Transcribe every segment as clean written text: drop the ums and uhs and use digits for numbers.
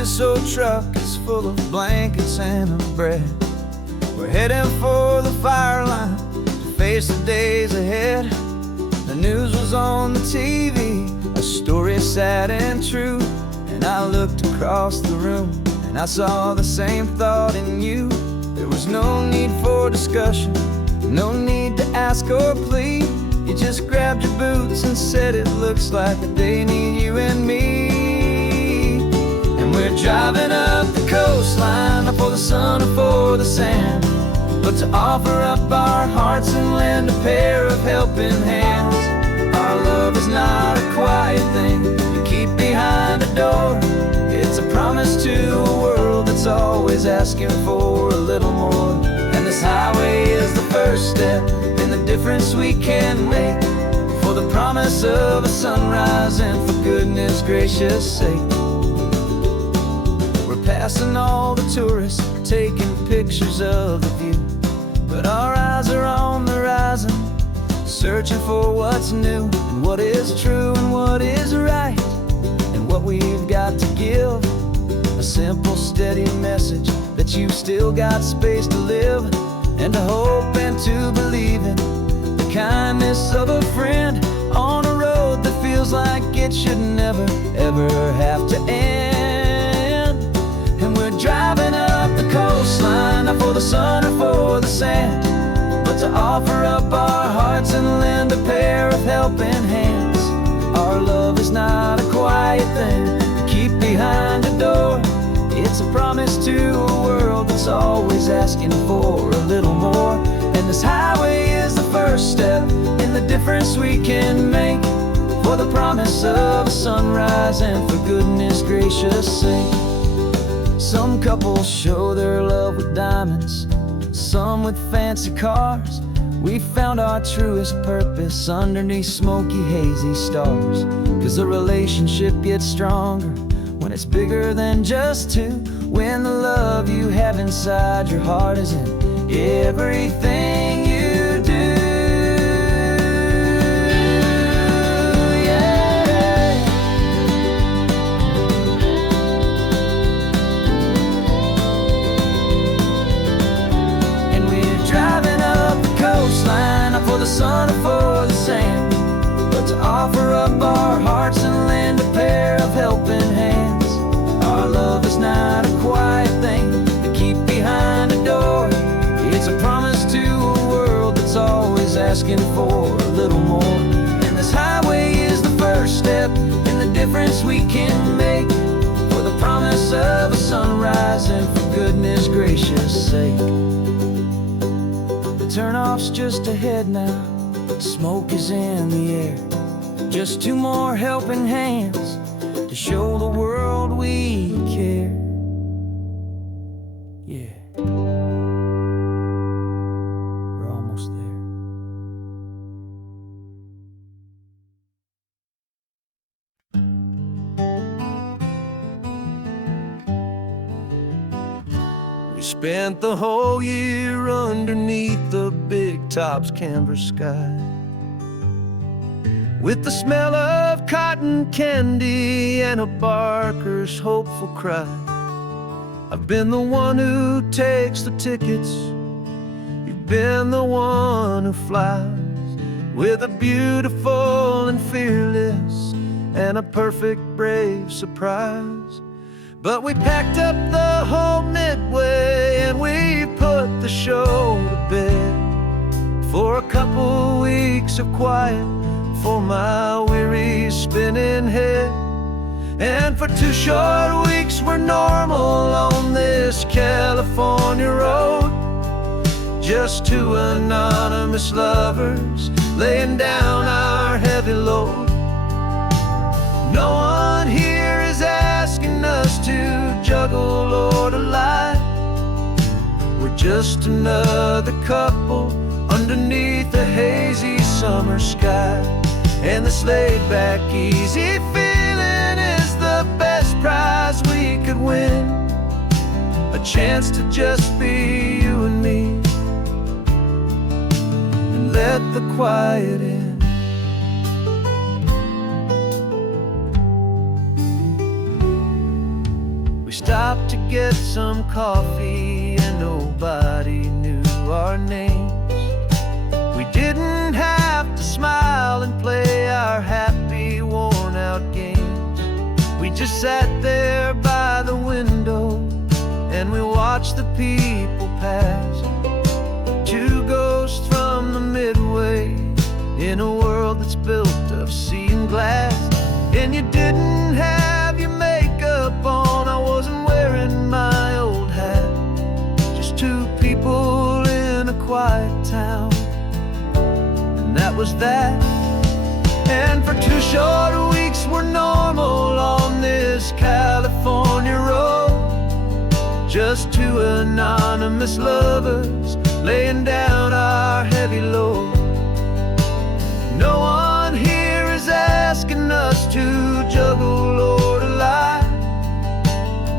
this old truck is full of blankets and of bread. We're heading for the fire line to face the days ahead. The news was on the TV, a story sad and true. And I looked across the room and I saw the same thought in you. There was no need for discussion, no need to ask or plead. You just grabbed your boots and said it looks like they need you and me. And we're driving up the coastline, not for the sun or for the sand, but to offer up our hearts and lend a pair of helping hands. Our love is not a quiet thing you keep behind a door. It's a promise to a world that's always asking for a little more. And this highway is the first step in the difference we can make, for the promise of a sunrise and for goodness gracious sake. We're passing all the tourists, taking pictures of the view, but our eyes are on the horizon, searching for what's new and what is true and what is right, and what we've got to give. A simple, steady message that you've still got space to live, and to hope and to believe in the kindness of a friend on a road that feels like it should never, ever have to end. And we're driving up the coastline, not for the sun or for the sand, but to offer up our hearts and lend a pair of helping hands. Our love is not a quiet thing to keep behind a door. It's a promise to a world that's always asking for a little more. And this highway is the first step in the difference we can make, for the promise of a sunrise and for goodness gracious sake. Some couples show their love with diamonds, some with fancy cars. We found our truest purpose underneath smoky, hazy stars. 'Cause a relationship gets stronger when it's bigger than just two, when the love you have inside your heart is in everything you do. Yeah. And we're driving up the coastline, not for the sun or for the sand, but to offer up our hearts and lend a pair of helping hands. Our love is not a quiet thing to keep behind a door. It's a promise to a world that's always asking for a little more. And this highway is the first step in the difference we can make, for the promise of a sunrise and for goodness gracious sake. The turnoff's just ahead now, smoke is in the air. Just two more helping hands to show the world we care. Yeah, we're almost there. We spent the whole year underneath the big top's canvas sky, with the smell of cotton candy and a barker's hopeful cry. I've been the one who takes the tickets, you've been the one who flies, with a beautiful and fearless and a perfect brave surprise. But we packed up the whole Midway and we put the show to bed, for a couple weeks of quiet for my weary spinning head. And for 2 short weeks we're normal on this California road, just two anonymous lovers laying down our heavy load. No one here is asking us to juggle or to lie. We're just another couple underneath a hazy summer sky. And this laid-back, easy feeling is the best prize we could win, a chance to just be you and me, and let the quiet in. We get some coffee and nobody knew our names. We didn't have to smile and play our happy, worn-out games. We just sat there by the window and we watched the people pass. Two ghosts from the Midway in a world that's built of sea and glass. And you didn't have your makeup on, I wasn't wearing my old hat. Just two people in a quiet town, and that was that. And for 2 short weeks we're normal on this California road. Just two anonymous lovers laying down our heavy load. No one here is asking us to juggle or to lie.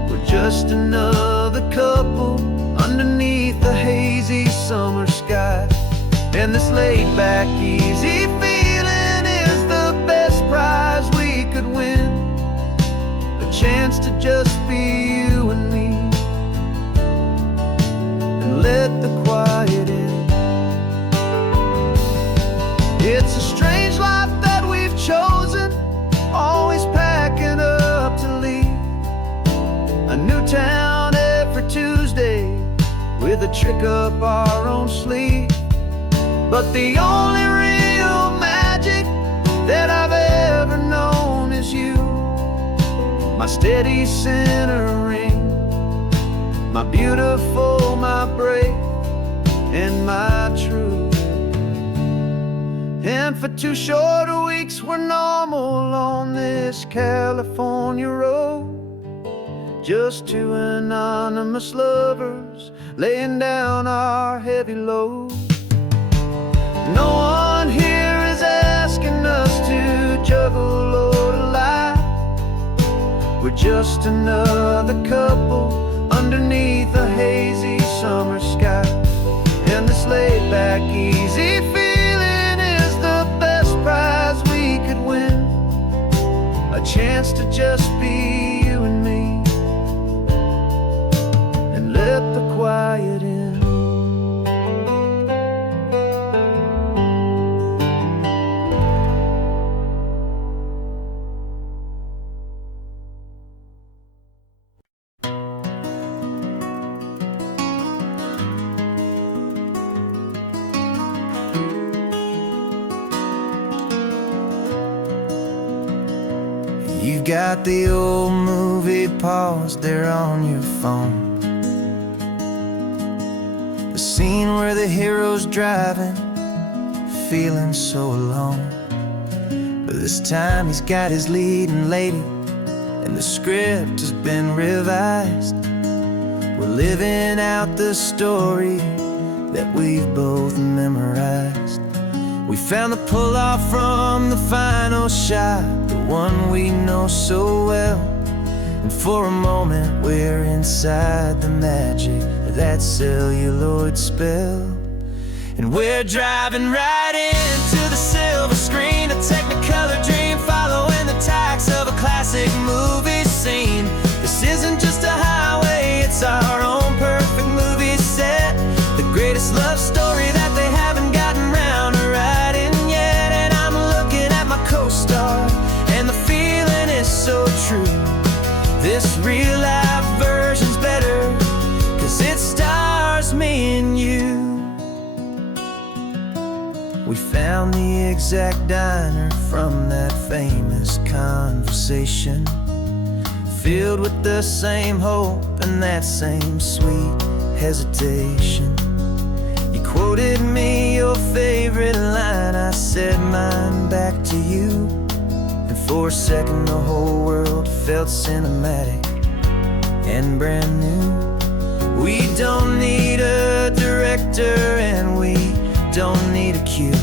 We're just another couple underneath the hazy summer sky. And this laid-back, easy feeling is the best prize we could win. A chance to just be you and me, and let the quiet in. It's a strange life that we've chosen, always packing up to leave. A new town every Tuesday with a trick up our own sleeve. But the only real magic that I've ever known is you. My steady centering, my beautiful, my brave, and my true. And for 2 short weeks we're normal on this California road. Just two anonymous lovers laying down our heavy load. No one here is asking us to juggle or to lie. We're just another couple underneath a hazy summer sky. And this laid-back, easy feeling is the best prize we could win. A chance to just be you and me, and let the quiet in. You've got the old movie paused there on your phone, the scene where the hero's driving, feeling so alone. But this time he's got his leading lady, and the script has been revised. We're living out the story that we've both memorized. We found the pull-off from the final shot, the one we know so well. And for a moment we're inside the magic of that celluloid spell. And we're driving right into the silver screen, a Technicolor dream, following the tacks of a classic movie scene. This isn't just a highway, it's our own perfect movie set, the greatest love story that they haven't gotten round to writing yet. And I'm looking at my co-star, and the feeling is so true. This real-life version's better, 'cause it stars me and you. We found the exact diner from that famous conversation, filled with the same hope and that same sweet hesitation. You quoted me your favorite line, I said mine back to you. And for a second the whole world felt cinematic and brand new. We don't need a director and we don't need a cue.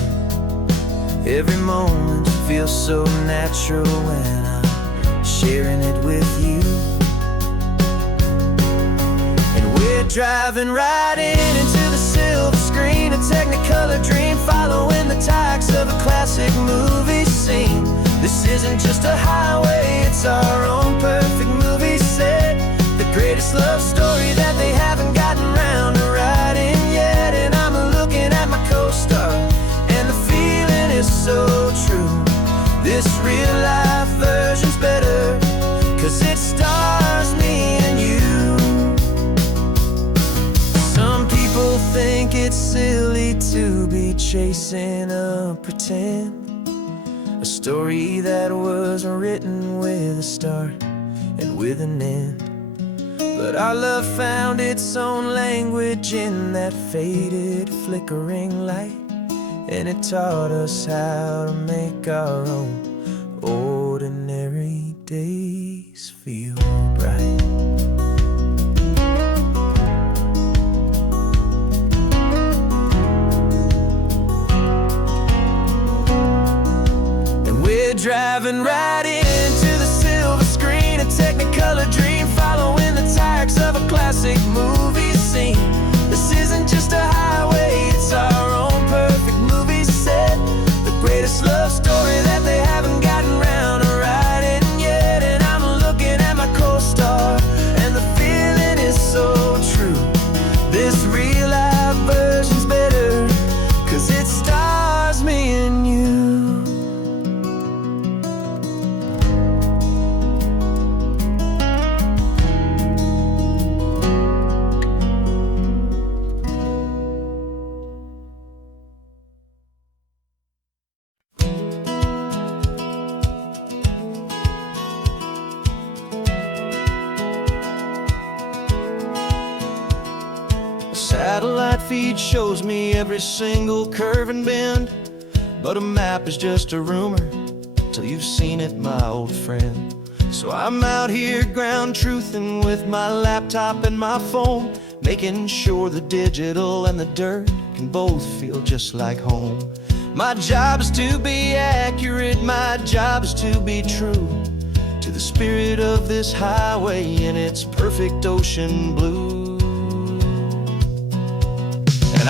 Every moment feels so natural when I'm sharing it with you. And we're driving right into the silver screen, a Technicolor dream, following the tacks of a classic movie scene. This isn't just a highway, it's our own perfect movie set, the greatest greatest love story that they haven't gotten round to writing yet. And I'm looking at my co-star, and the feeling is so true. This real life version's better, 'cause it stars me and you. Some people think it's silly to be chasing a pretend, a story that was written with a start and with an end. But our love found its own language in that faded, flickering light, and it taught us how to make our own ordinary days feel bright. And we're driving right into the silver screen, a Technicolor dream, following the tires of a classic movie scene. This isn't just a highway, it's our own perfect movie set, the greatest love story that they haven't gotten round to writing yet. And I'm looking at my co-star, and the feeling is so true. This real life version's better, 'cause it stars me and you. Satellite feed shows me every single curve and bend, but a map is just a rumor till you've seen it, my old friend. So I'm out here ground truthing with my laptop and my phone, making sure the digital and the dirt can both feel just like home. My job is to be accurate, my job is to be true to the spirit of this highway in its perfect ocean blue.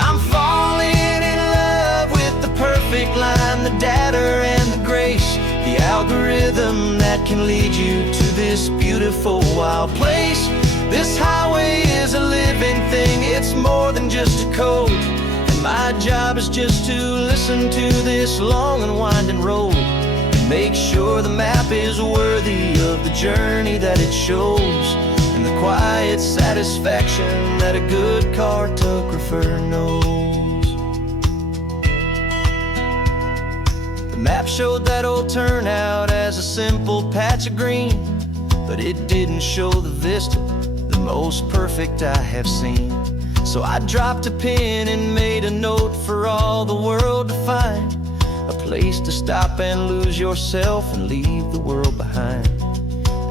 I'm falling in love with the perfect line, the data and the grace, the algorithm that can lead you to this beautiful wild place. This highway is a living thing, it's more than just a code. And my job is just to listen to this long and winding road, and make sure the map is worthy of the journey that it shows, and the quiet satisfaction that a good cartographer knows. The map showed that old turnout as a simple patch of green, but it didn't show the vista, the most perfect I have seen. So I dropped a pin and made a note for all the world to find, a place to stop and lose yourself and leave the world behind.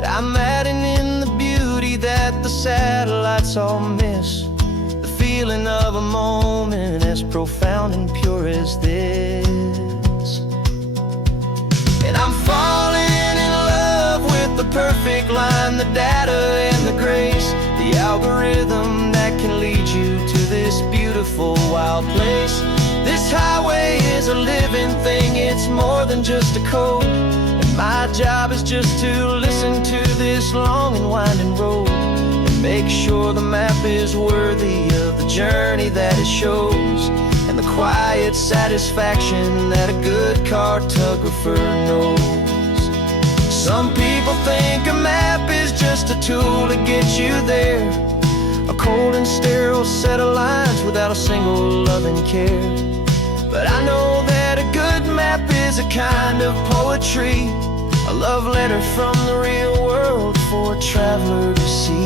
I'm adding in the beauty that the satellites all miss, the feeling of a moment as profound and pure as this. And I'm falling in love with the perfect line, the data and the grace, the algorithm that can lead you to this beautiful wild place. This highway is a living thing, it's more than just a code. My job is just to listen to this long and winding road, and make sure the map is worthy of the journey that it shows, and the quiet satisfaction that a good cartographer knows. Some people think a map is just a tool to get you there, a cold and sterile set of lines without a single loving care. But I know that a good map is a kind of poetry, a love letter from the real world for a traveler to see.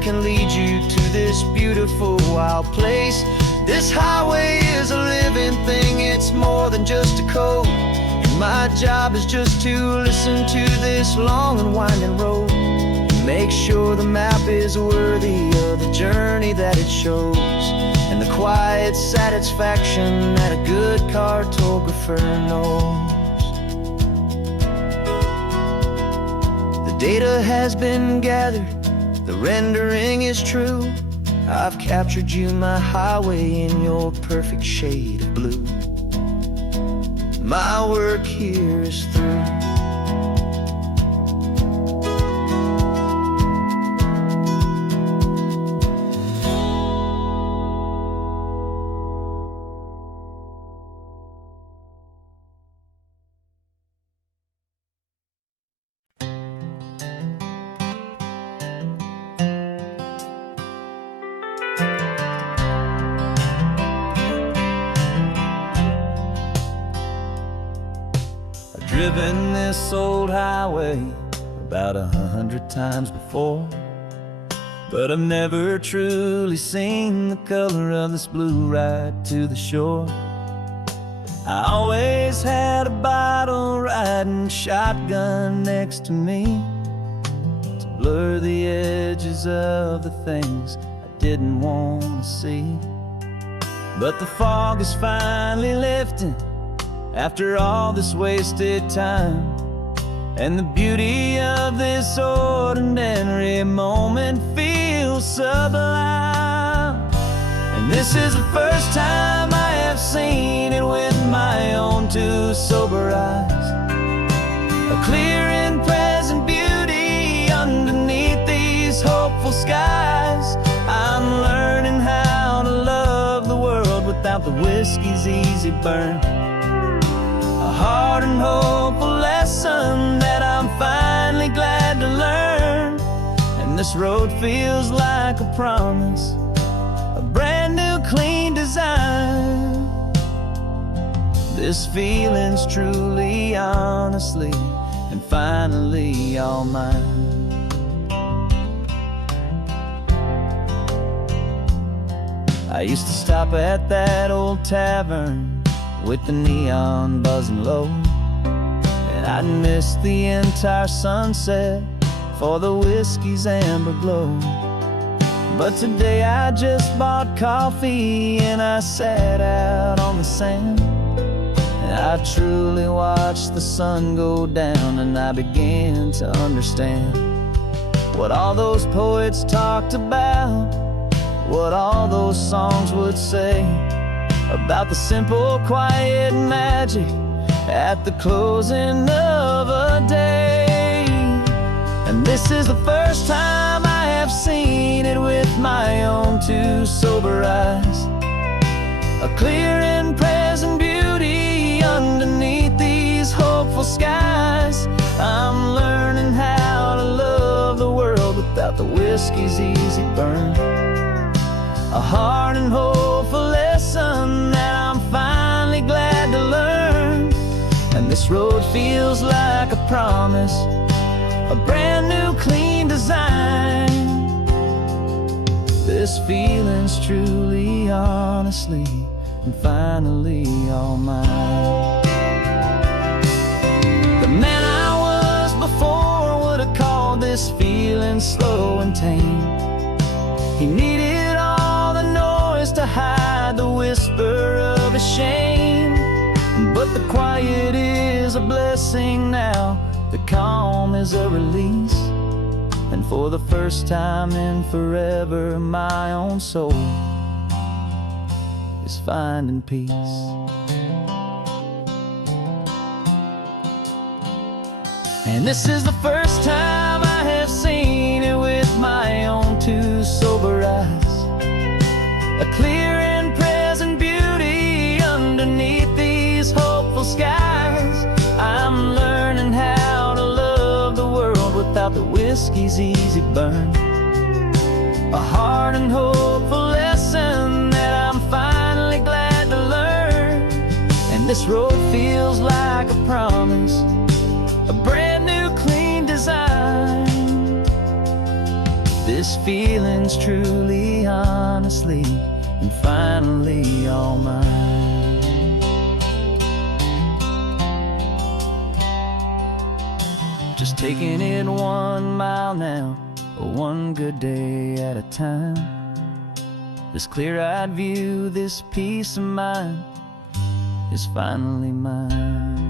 Can lead you to this beautiful wild place. This highway is a living thing, it's more than just a code. And my job is just to listen to this long and winding road, and make sure the map is worthy of the journey that it shows, and the quiet satisfaction that a good cartographer knows. The data has been gathered, the rendering is true. I've captured you, my highway, in your perfect shade of blue. My work here is through. Driven this old highway about 100 times before, but I've never truly seen the color of this blue right to the shore. I always had a bottle riding shotgun next to me to blur the edges of the things I didn't want to see. But the fog is finally lifting after all this wasted time, and the beauty of this ordinary moment feels sublime. And this is the first time I have seen it with my own two sober eyes, a clear and present beauty underneath these hopeful skies. I'm learning how to love the world without the whiskey's easy burn, a hard and hopeful lesson that I'm finally glad to learn. And this road feels like a promise, a brand new clean design. This feeling's truly, honestly, and finally all mine. I used to stop at that old tavern with the neon buzzing low, and I'd miss the entire sunset for the whiskey's amber glow. But today I just bought coffee and I sat out on the sand, and I truly watched the sun go down, and I began to understand what all those poets talked about, what all those songs would say about the simple, quiet magic at the closing of a day. And this is the first time I have seen it with my own two sober eyes, a clear and present beauty underneath these hopeful skies. I'm learning how to love the world without the whiskey's easy burn, a hard and hopeful lesson that I'm finally glad to learn. And this road feels like a promise, a brand new clean design. This feeling's truly, honestly, and finally all mine. The man I was before would have called this feeling slow and tame. He needed all the noise to hide the whisper of a shame. But the quiet is a blessing now, the calm is a release, and for the first time in forever my own soul is finding peace. And this is the first time I have seen it with my own two sober eyes, a clear and present beauty underneath these hopeful skies. I'm learning how to love the world without the whiskey's easy burn, a hard and hopeful lesson that I'm finally glad to learn. And this road feels like a promise, a brand new clean design. This feeling's truly, honestly, and finally all mine. Just taking it 1 mile now, one good day at a time. This clear-eyed view, this peace of mind is finally mine.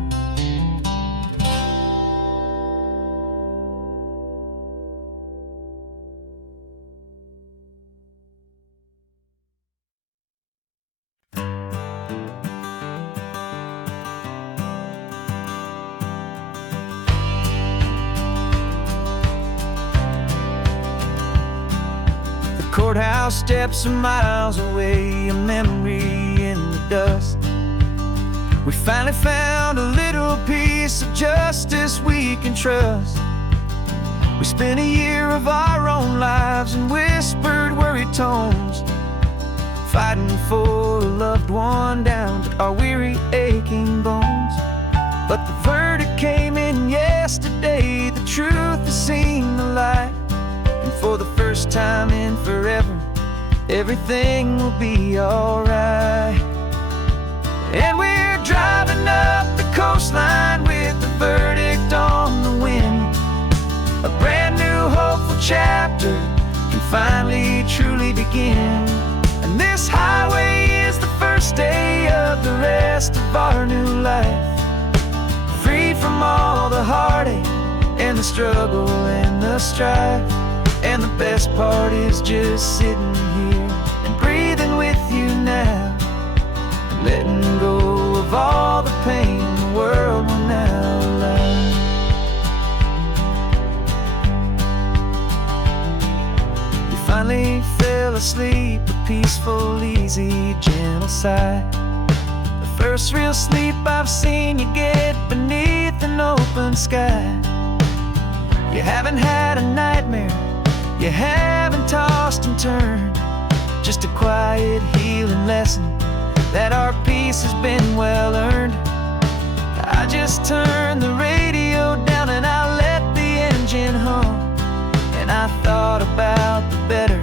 Courthouse steps are miles away, a memory in the dust. We finally found a little piece of justice we can trust. We spent a year of our own lives in whispered, worried tones, fighting for a loved one down to our weary, aching bones. But the verdict came in yesterday, the truth has seen the light. And for the first time in forever, everything will be alright. And we're driving up the coastline with the verdict on the wind. A brand new hopeful chapter can finally truly begin. And this highway is the first day of the rest of our new life, free from all the heartache and the struggle and the strife. And the best part is just sitting here and breathing with you now, letting go of all the pain the world will now allow. You finally fell asleep, a peaceful, easy, gentle sigh. The first real sleep I've seen you get beneath an open sky. You haven't had a nightmare, you haven't tossed and turned, just a quiet healing lesson that our peace has been well earned. I just turned the radio down and I let the engine hum, and I thought about the better,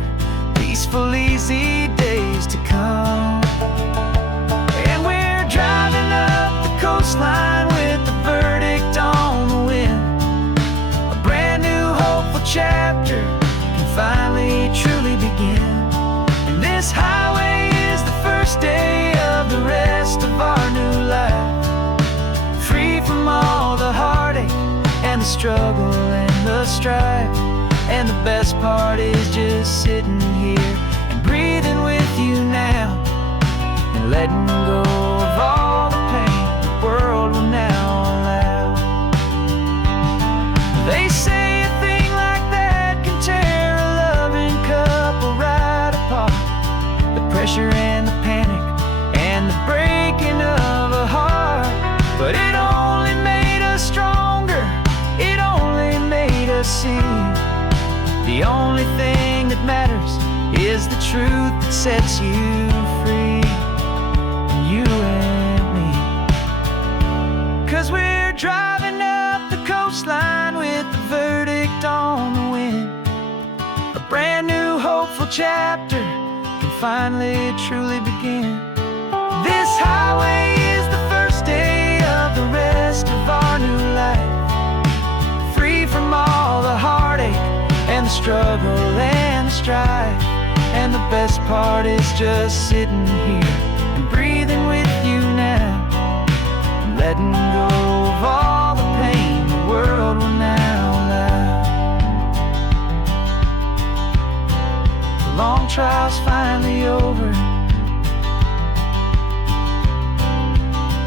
peaceful, easy days to come. And we're driving up the coastline with the verdict on the wind. A brand new hopeful chapter finally truly begin. And this highway is the first day of the rest of our new life, free from all the heartache and the struggle and the strife. And the best part is just sitting here and breathing with you now, and letting go of all the pain the world will now allow. They say a thing like that can tear pressure and the panic and the breaking of a heart, but it only made us stronger, it only made us see the only thing that matters is the truth that sets you free, you and me. 'Cause we're driving up the coastline with the verdict on the wind. A brand new hopeful chapter finally truly begin. This highway is the first day of the rest of our new life, free from all the heartache and the struggle and the strife. And the best part is just sitting here and breathing with you now, and letting go of all the pain the world will now allow. The long trial's finally over,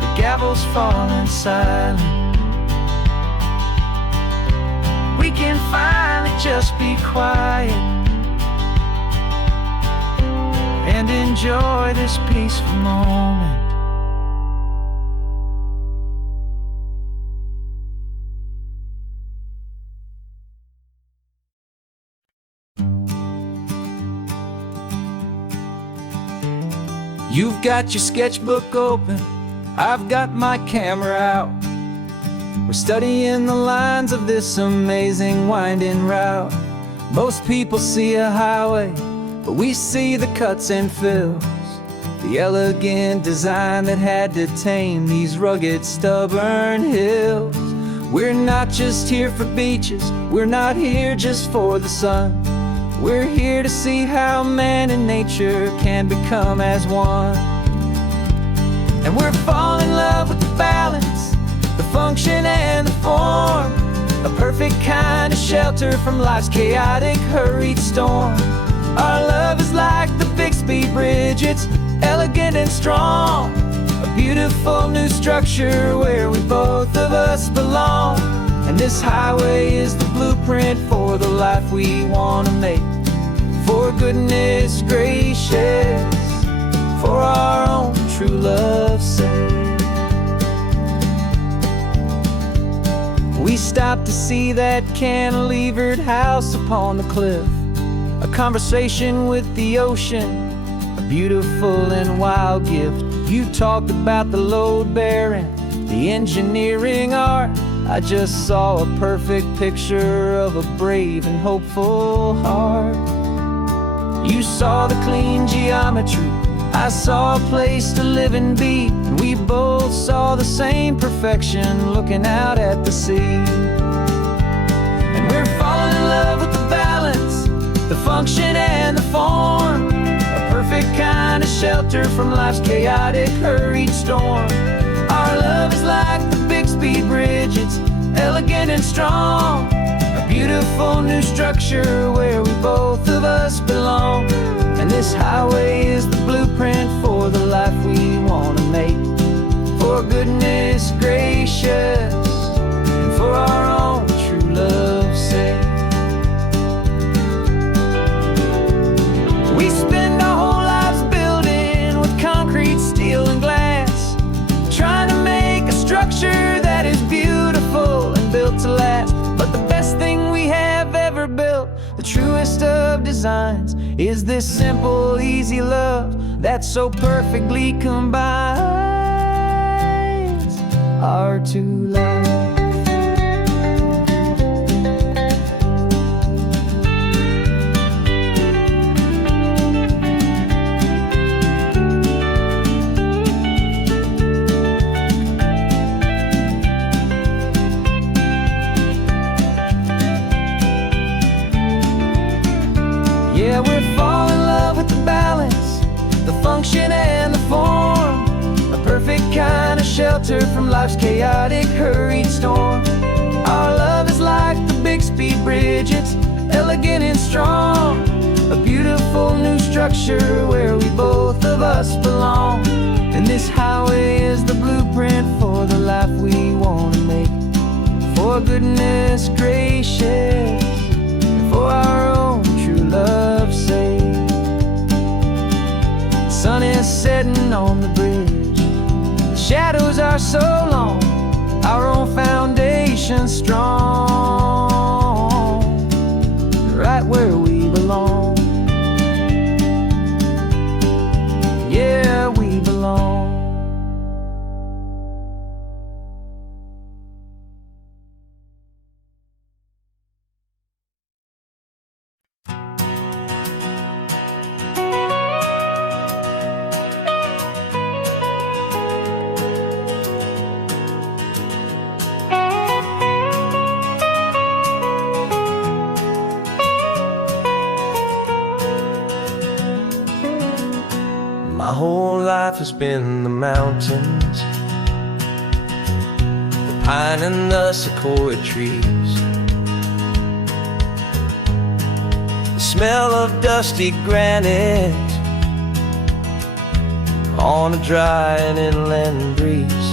the gavel's falling silent. We can finally just be quiet and enjoy this peaceful moment. You've got your sketchbook open, I've got my camera out. We're studying the lines of this amazing winding route. Most people see a highway, but we see the cuts and fills, the elegant design that had to tame these rugged, stubborn hills. We're not just here for beaches, we're not here just for the sun. We're here to see how man and nature can become as one. And we're falling in love with the balance, the function and the form, a perfect kind of shelter from life's chaotic, hurried storm. Our love is like the Bixby Bridge, it's elegant and strong, a beautiful new structure where we both of us belong. And this highway is the blueprint for the life we want to make. For goodness gracious, for our own true love's sake. We stopped to see that cantilevered house upon the cliff, a conversation with the ocean, a beautiful and wild gift. You talked about the load bearing, the engineering art. I just saw a perfect picture of a brave and hopeful heart. You saw the clean geometry, I saw a place to live and be, and we both saw the same perfection looking out at the sea. And we're falling in love with the balance, the function and the form, a perfect kind of shelter from life's chaotic, hurried storm. Our love is like the Bixby Bridge, it's elegant and strong, a beautiful new structure where we both of us belong. And this highway is the blueprint for the life we want to make. For goodness gracious, and for our own true love's sake. We spend our whole lives building with concrete, steel and glass, trying to make a structure that is beautiful and built to last. But the best thing we have ever built, the truest of designs, is this simple, easy love that so perfectly combines our two lives. Yeah, we're falling in love with the balance, the function and the form, a perfect kind of shelter from life's chaotic, hurried storm. Our love is like the Bixby Bridge, it's elegant and strong, a beautiful new structure where we both of us belong. And this highway is the blueprint for the life we want to make. For goodness gracious, for our own true love's sake. The sun is setting on the bridge, the shadows are so long, our own foundation strong, right where we belong. Yeah, we belong. My whole life has been the mountains, the pine and the sequoia trees, the smell of dusty granite on a dry and inland breeze.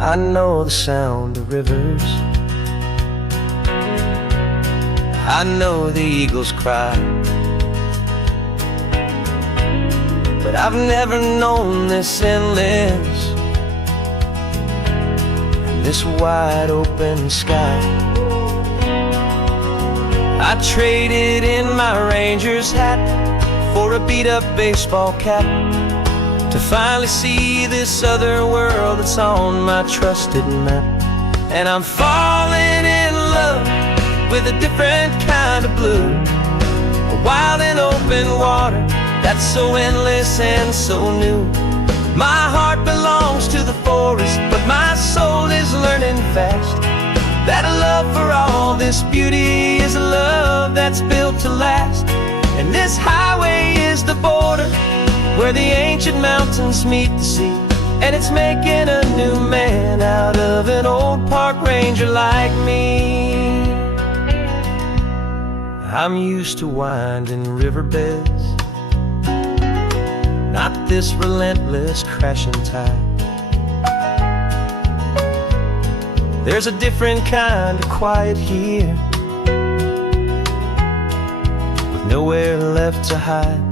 I know the sound of rivers, I know the eagles cry, but I've never known this endless and this wide open sky. I traded in my Ranger's hat for a beat-up baseball cap to finally see this other world that's on my trusted map. And I'm falling in love with a different kind of blue, a wild and open water that's so endless and so new. My heart belongs to the forest, but my this beauty is a love that's built to last. And this highway is the border where the ancient mountains meet the sea. And it's making a new man out of an old park ranger like me. I'm used to winding riverbeds, not this relentless crashing tide. There's a different kind of quiet here, with nowhere left to hide.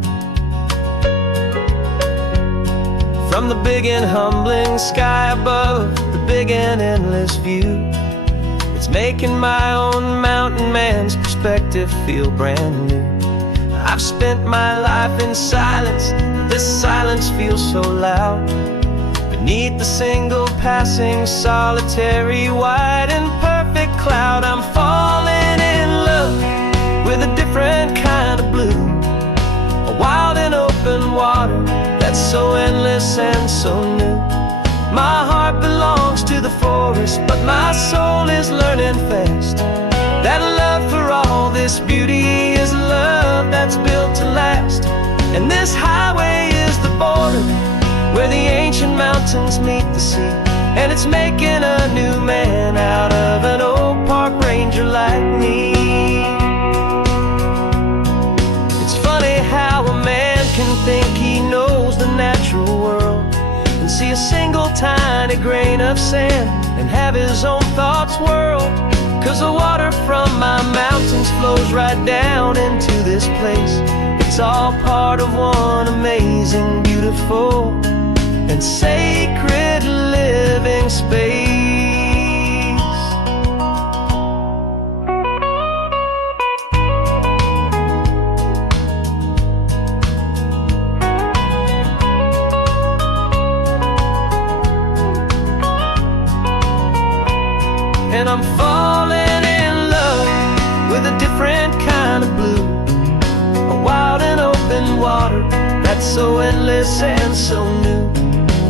From the big and humbling sky above, the big and endless view, it's making my own mountain man's perspective feel brand new. I've spent my life in silence, this silence feels so loud. Beneath the single passing solitary white and perfect cloud, I'm falling in love with a different kind of blue, a wild and open water that's so endless and so new. My heart belongs to the forest, but my soul is learning fast that love for all this beauty is a love that's built to last. And this highway is the border where the ancient mountains meet the sea. And it's making a new man out of an old park ranger like me. It's funny how a man can think he knows the natural world and see a single tiny grain of sand and have his own thoughts whirled. 'Cause the water from my mountains flows right down into this place. It's all part of one amazing, beautiful, and sacred living space. And I'm falling in love with a different kind of blue, a wild and open water that's so endless and so new.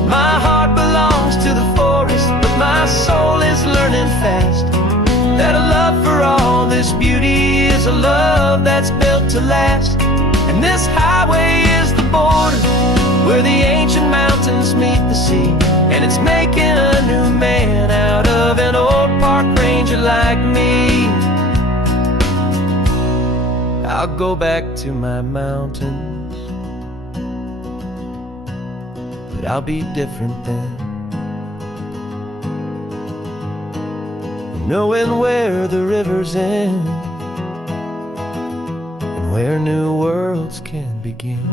My heart belongs to the forest, but my soul is learning fast that a love for all this beauty is a love that's built to last. And this highway is the border where the ancient mountains meet the sea. And it's making a new man out of an old park ranger like me. I'll go back to my mountains, but I'll be different then, knowing where the rivers end and where new worlds can begin.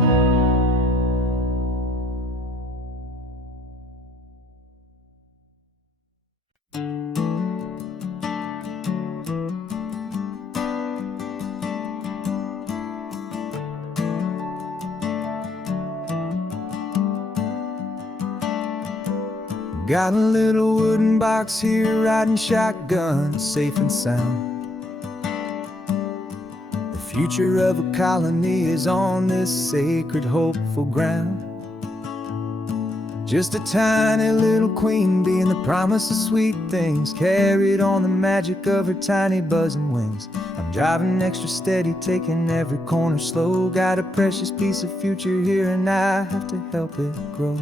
Got a little wooden box here, riding shotgun, safe and sound. The future of a colony is on this sacred, hopeful ground. Just a tiny little queen bee and the promise of sweet things, carried on the magic of her tiny buzzing wings. I'm driving extra steady, taking every corner slow. Got a precious piece of future here and I have to help it grow.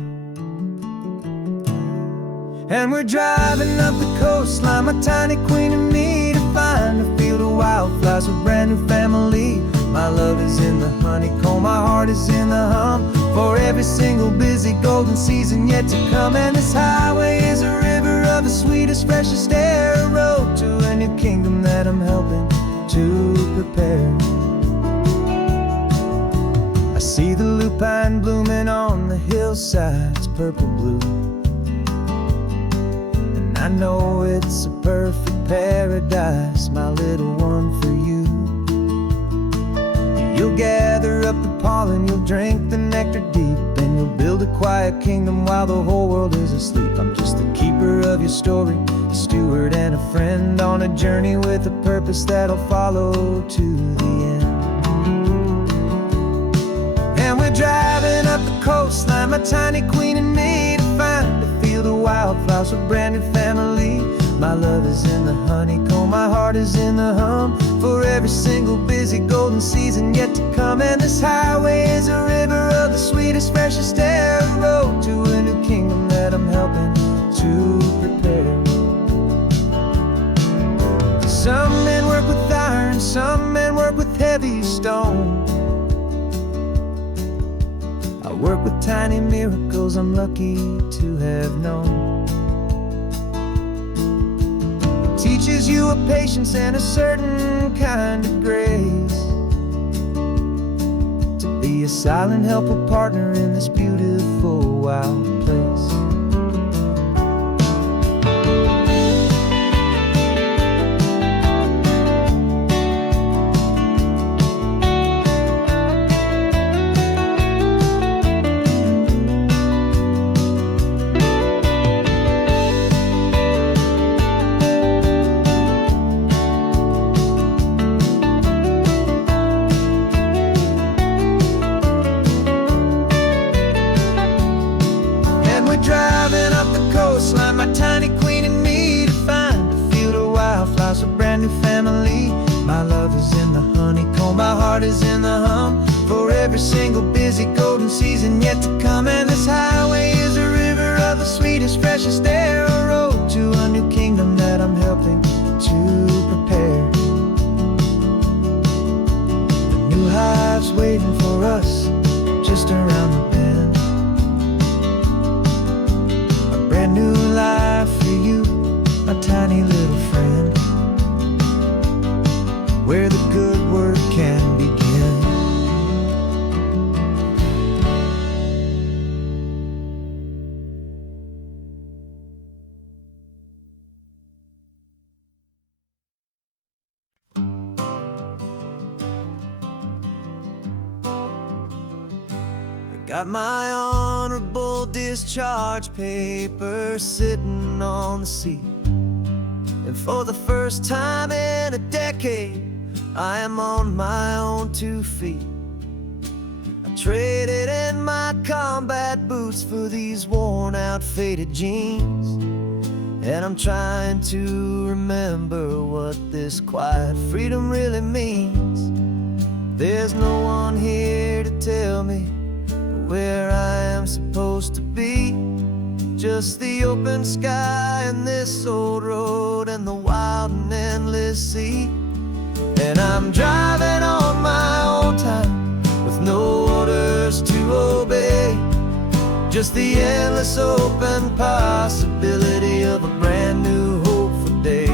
And we're driving up the coastline, my tiny queen and me, to find a field of wildflowers with brand new family. My love is in the honeycomb, my heart is in the hum, for every single busy golden season yet to come. And this highway is a river of the sweetest, freshest air, a road to a new kingdom that I'm helping to prepare. I see the lupine blooming on the hillsides, purple blue, I know it's a perfect paradise, my little one, for you. You'll gather up the pollen, you'll drink the nectar deep, and you'll build a quiet kingdom while the whole world is asleep. I'm just the keeper of your story, a steward and a friend, on a journey with a purpose that'll follow to the end. And we're driving up the coastline, my tiny queen and me, to find a field of wildflowers with brand new family. My love is is in the honeycomb, my heart is in the hum. For every single busy golden season yet to come. And this highway is a river of the sweetest, freshest air, a road to a new kingdom that I'm helping to prepare. Some men work with iron, some men work with heavy stone. I work with tiny miracles I'm lucky to have known. It teaches you a patience and a certain kind of grace, to be a silent helper partner in this beautiful wild place. Driving up the coastline, my tiny queen and me, to find a field of wildflowers, a brand new family. My love is in the honeycomb, my heart is in the hum. For every single busy golden season yet to come. And this highway is a river of the sweetest, freshest air, a road to a new kingdom that I'm helping to prepare. The new hive's waiting for us just around the bend. Brand new life for you, my tiny little friend, where the good work can begin. Got my honorable discharge papers sitting on the seat, and for the first time in a decade, I am on my own 2 feet. I traded in my combat boots for these worn out, faded jeans, and I'm trying to remember what this quiet freedom really means. There's no one here to tell me where I am supposed to be, just the open sky and this old road and the wild and endless sea. And I'm driving on my own time with no orders to obey, just the endless open possibility of a brand new hopeful day.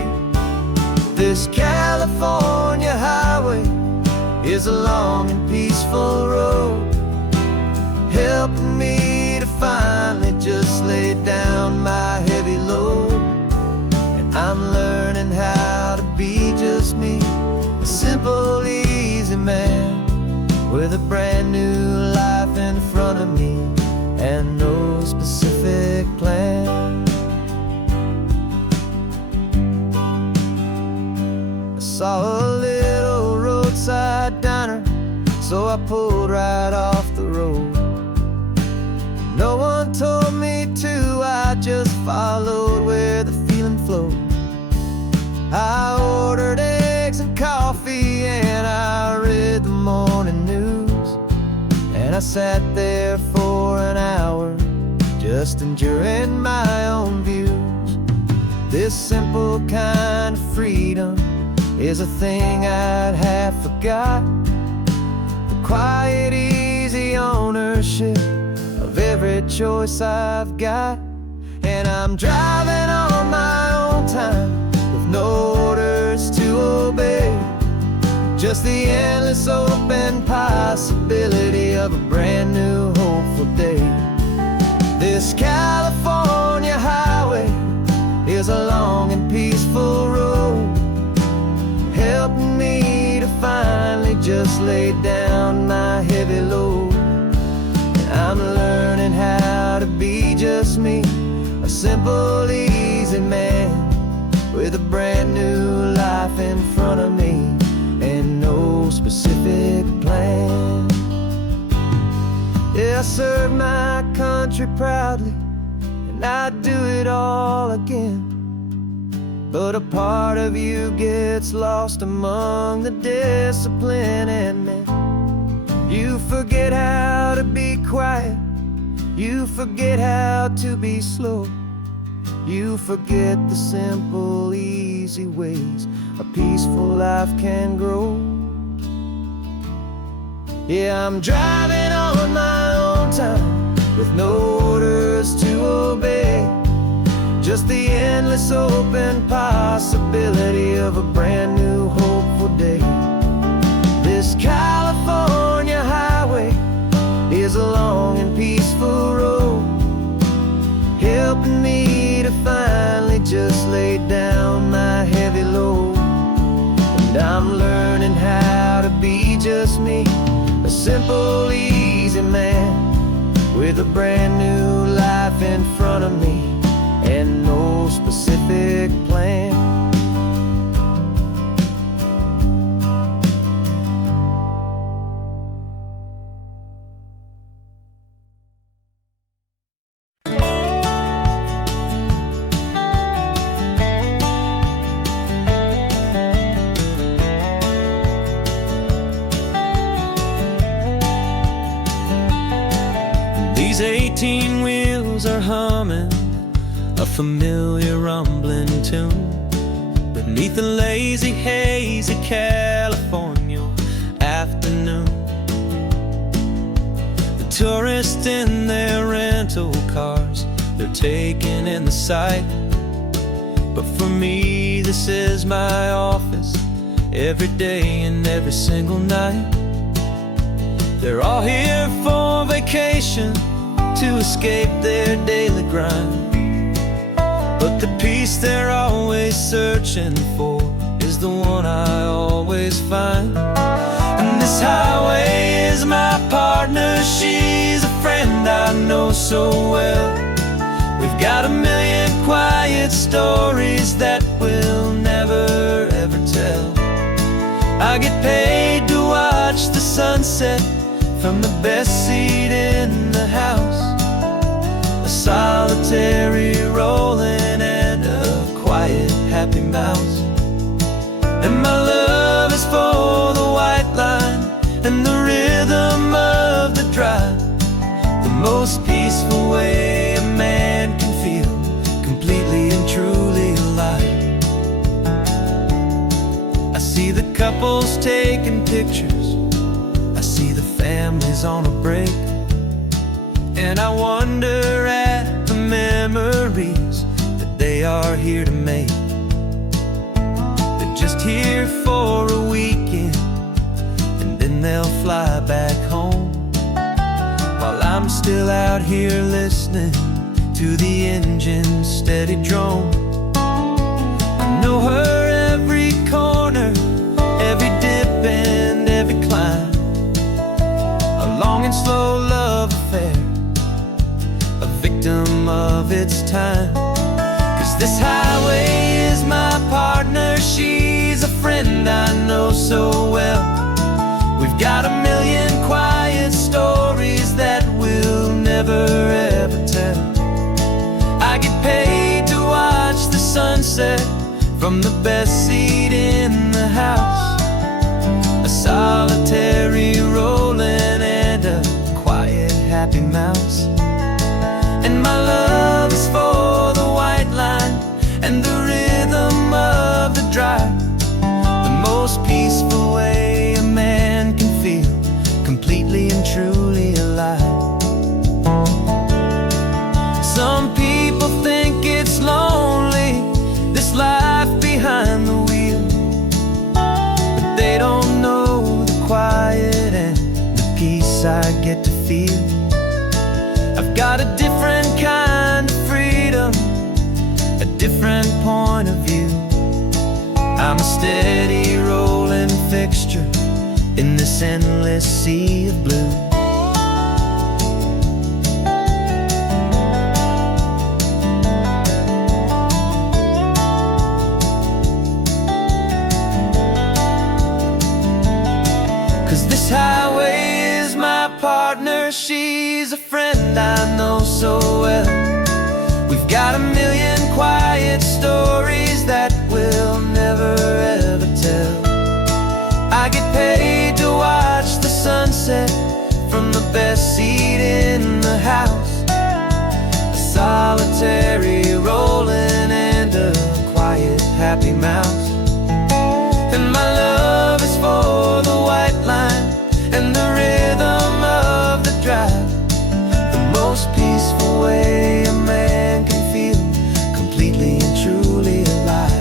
This California highway is a long and peaceful road, helping me to finally just lay down my heavy load. And I'm learning how to be just me, a simple, easy man, with a brand new life in front of me and no specific plan. I saw a little roadside diner, so I pulled right off the road. No one told me to, I just followed where the feeling flowed. I ordered eggs and coffee and I read the morning news, and I sat there for an hour just enjoying my own views. This simple kind of freedom is a thing I'd have forgot, the quiet, easy ownership of every choice I've got. And I'm driving on my own time with no orders to obey, just the endless open possibility of a brand new hopeful day. This California highway is a long and peaceful road, helping me to finally just lay down my heavy load. I'm learning how to be just me, a simple, easy man, with a brand new life in front of me and no specific plan. Yeah, I serve my country proudly, and I'd do it all again. but a part of you gets lost among the discipline and men. You forget how to be quiet, you forget how to be slow, you forget the simple, easy ways a peaceful life can grow. Yeah, I'm driving on my own time with no orders to obey, just the endless open possibility of a brand new hopeful day. This California highway is a long and peaceful road, helping me to finally just lay down my heavy load. And I'm learning how to be just me, a simple, easy man with a brand new life in front of me and no specific plan. These 18 wheels are humming a familiar rumbling tune beneath the lazy haze of California afternoon. The tourists in their rental cars, they're taking in the sight, but for me this is my office every day and every single night. They're all here for vacation to escape their daily grind, but the peace they're always searching for is the one I always find. And this highway is my partner, she's a friend I know so well. We've got a million quiet stories that we'll never ever tell. I get paid to watch the sunset from the best seat in the house, a solitary rolling and a quiet happy mouse. And my love is for the white line and the rhythm of the drive, the most peaceful way a man can feel completely and truly alive. I see the couples taking pictures, I see the families on a break, and I wonder at the memories that they are here to make. They're just here for a weekend and then they'll fly back home, while I'm still out here listening to the engine's steady drone. I know her every corner, every dip and every climb, a long and slow love affair, a victim of its time. 'Cause this highway is my partner, she's a friend I know so well. We've got a million quiet stories that we'll never ever tell. I get paid to watch the sunset from the best seat in the house, a solitary rolling and a quiet happy mouse. And my love is for the white line and the rhythm of the drive, the most peaceful way a man can feel completely and truly alive. Some people think it's lonely, this life behind the wheel, but they don't know the quiet and the peace I get to feel. I've got a different kind of freedom, a different point of view. I'm a steady rolling fixture in this endless sea of blue. 'Cause this highway is my partner, she's a friend I know so well. We've got a million quiet stories that sunset from the best seat in the house. A solitary rolling and a quiet happy mouse. And my love is for the white line and the rhythm of the drive. The most peaceful way a man can feel completely and truly alive.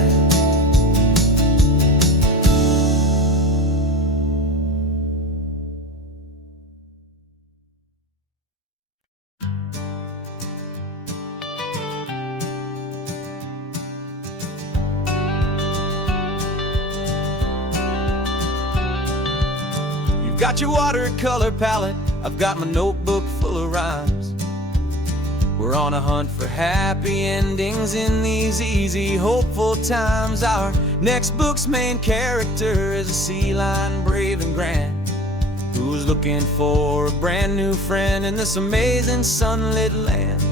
You've got your watercolor palette, I've got my notebook full of rhymes. We're on a hunt for happy endings in these easy, hopeful times. Our next book's main character is a sea lion, brave and grand, who's looking for a brand new friend in this amazing sunlit land.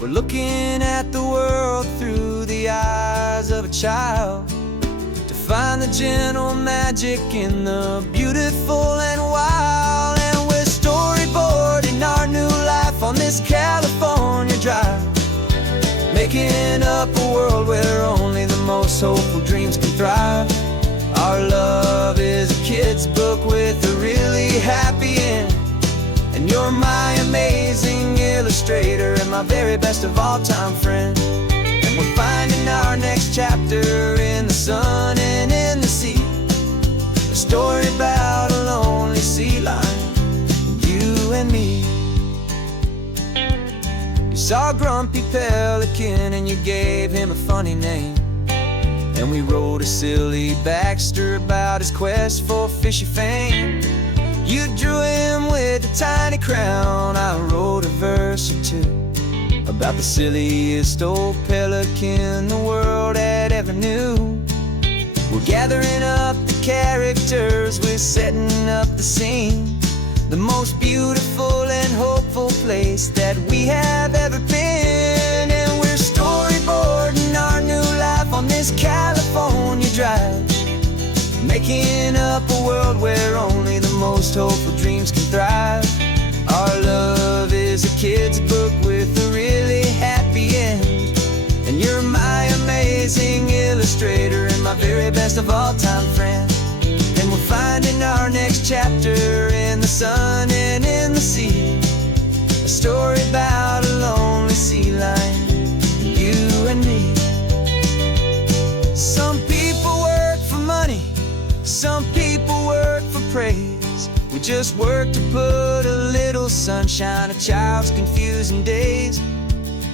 We're looking at the world through the eyes of a child, to find the gentle magic in the beautiful and wild. And we're storyboarding our new life on this California drive, making up a world where only the most hopeful dreams can thrive. Our love is a kid's book with a really happy end, and you're my amazing illustrator and my very best of all time friend. And we're finding our next chapter in the sun and in the sea, a story about a lonely sea lion, you and me. You saw a grumpy pelican and you gave him a funny name, and we wrote a silly Baxter about his quest for fishy fame. You drew him with a tiny crown, I wrote a verse or two about the silliest old pelican the world had ever knew. We're gathering up the characters, we're setting up the scene, the most beautiful and hopeful place that we have ever been. And we're storyboarding our new life on this California drive, making up a world where only the most hopeful dreams can thrive. Our love is a kid's book with a really happy end, and you're my amazing illustrator and my very best of all time friend. And we're finding our next chapter in the sun and in the sea, a story about a lonely sea lion, you and me. Some people work for money, some people work for praise. We just work to put a little sunshine in a child's confusing days,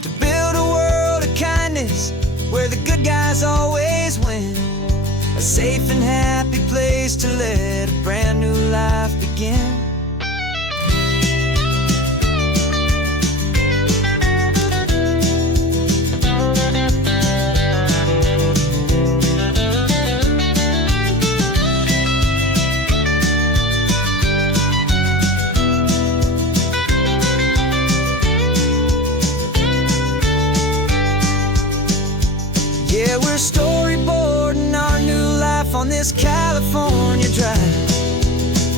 to build a world of kindness where the good guys always win, a safe and happy place to let a brand new life begin. Yeah, we're storyboarding our new life on this California drive,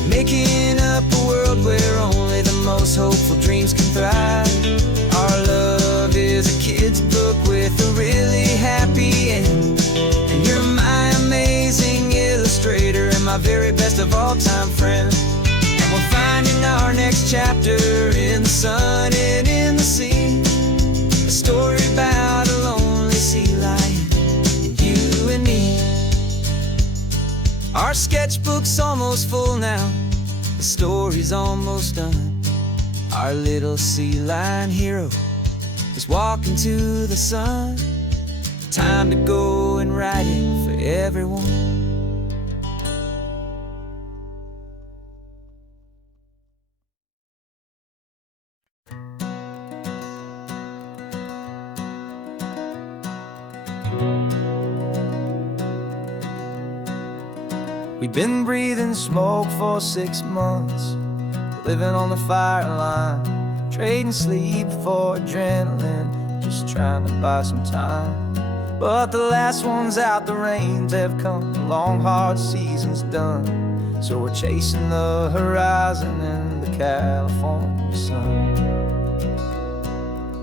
making up a world where only the most hopeful dreams can thrive. Our love is a kid's book with a really happy end, and you're my amazing illustrator and my very best of all time friend. And we're finding our next chapter in the sun and in the sea, a story about a lonely sea lion, you and me. Our sketchbook's almost full now, the story's almost done. Our little sea lion hero is walking to the sun. Time to go and write it for everyone. We've been breathing smoke for 6 months, living on the fire line, trading sleep for adrenaline, just trying to buy some time. But the last one's out, the rains have come, the long hard season's done. So we're chasing the horizon in the California sun.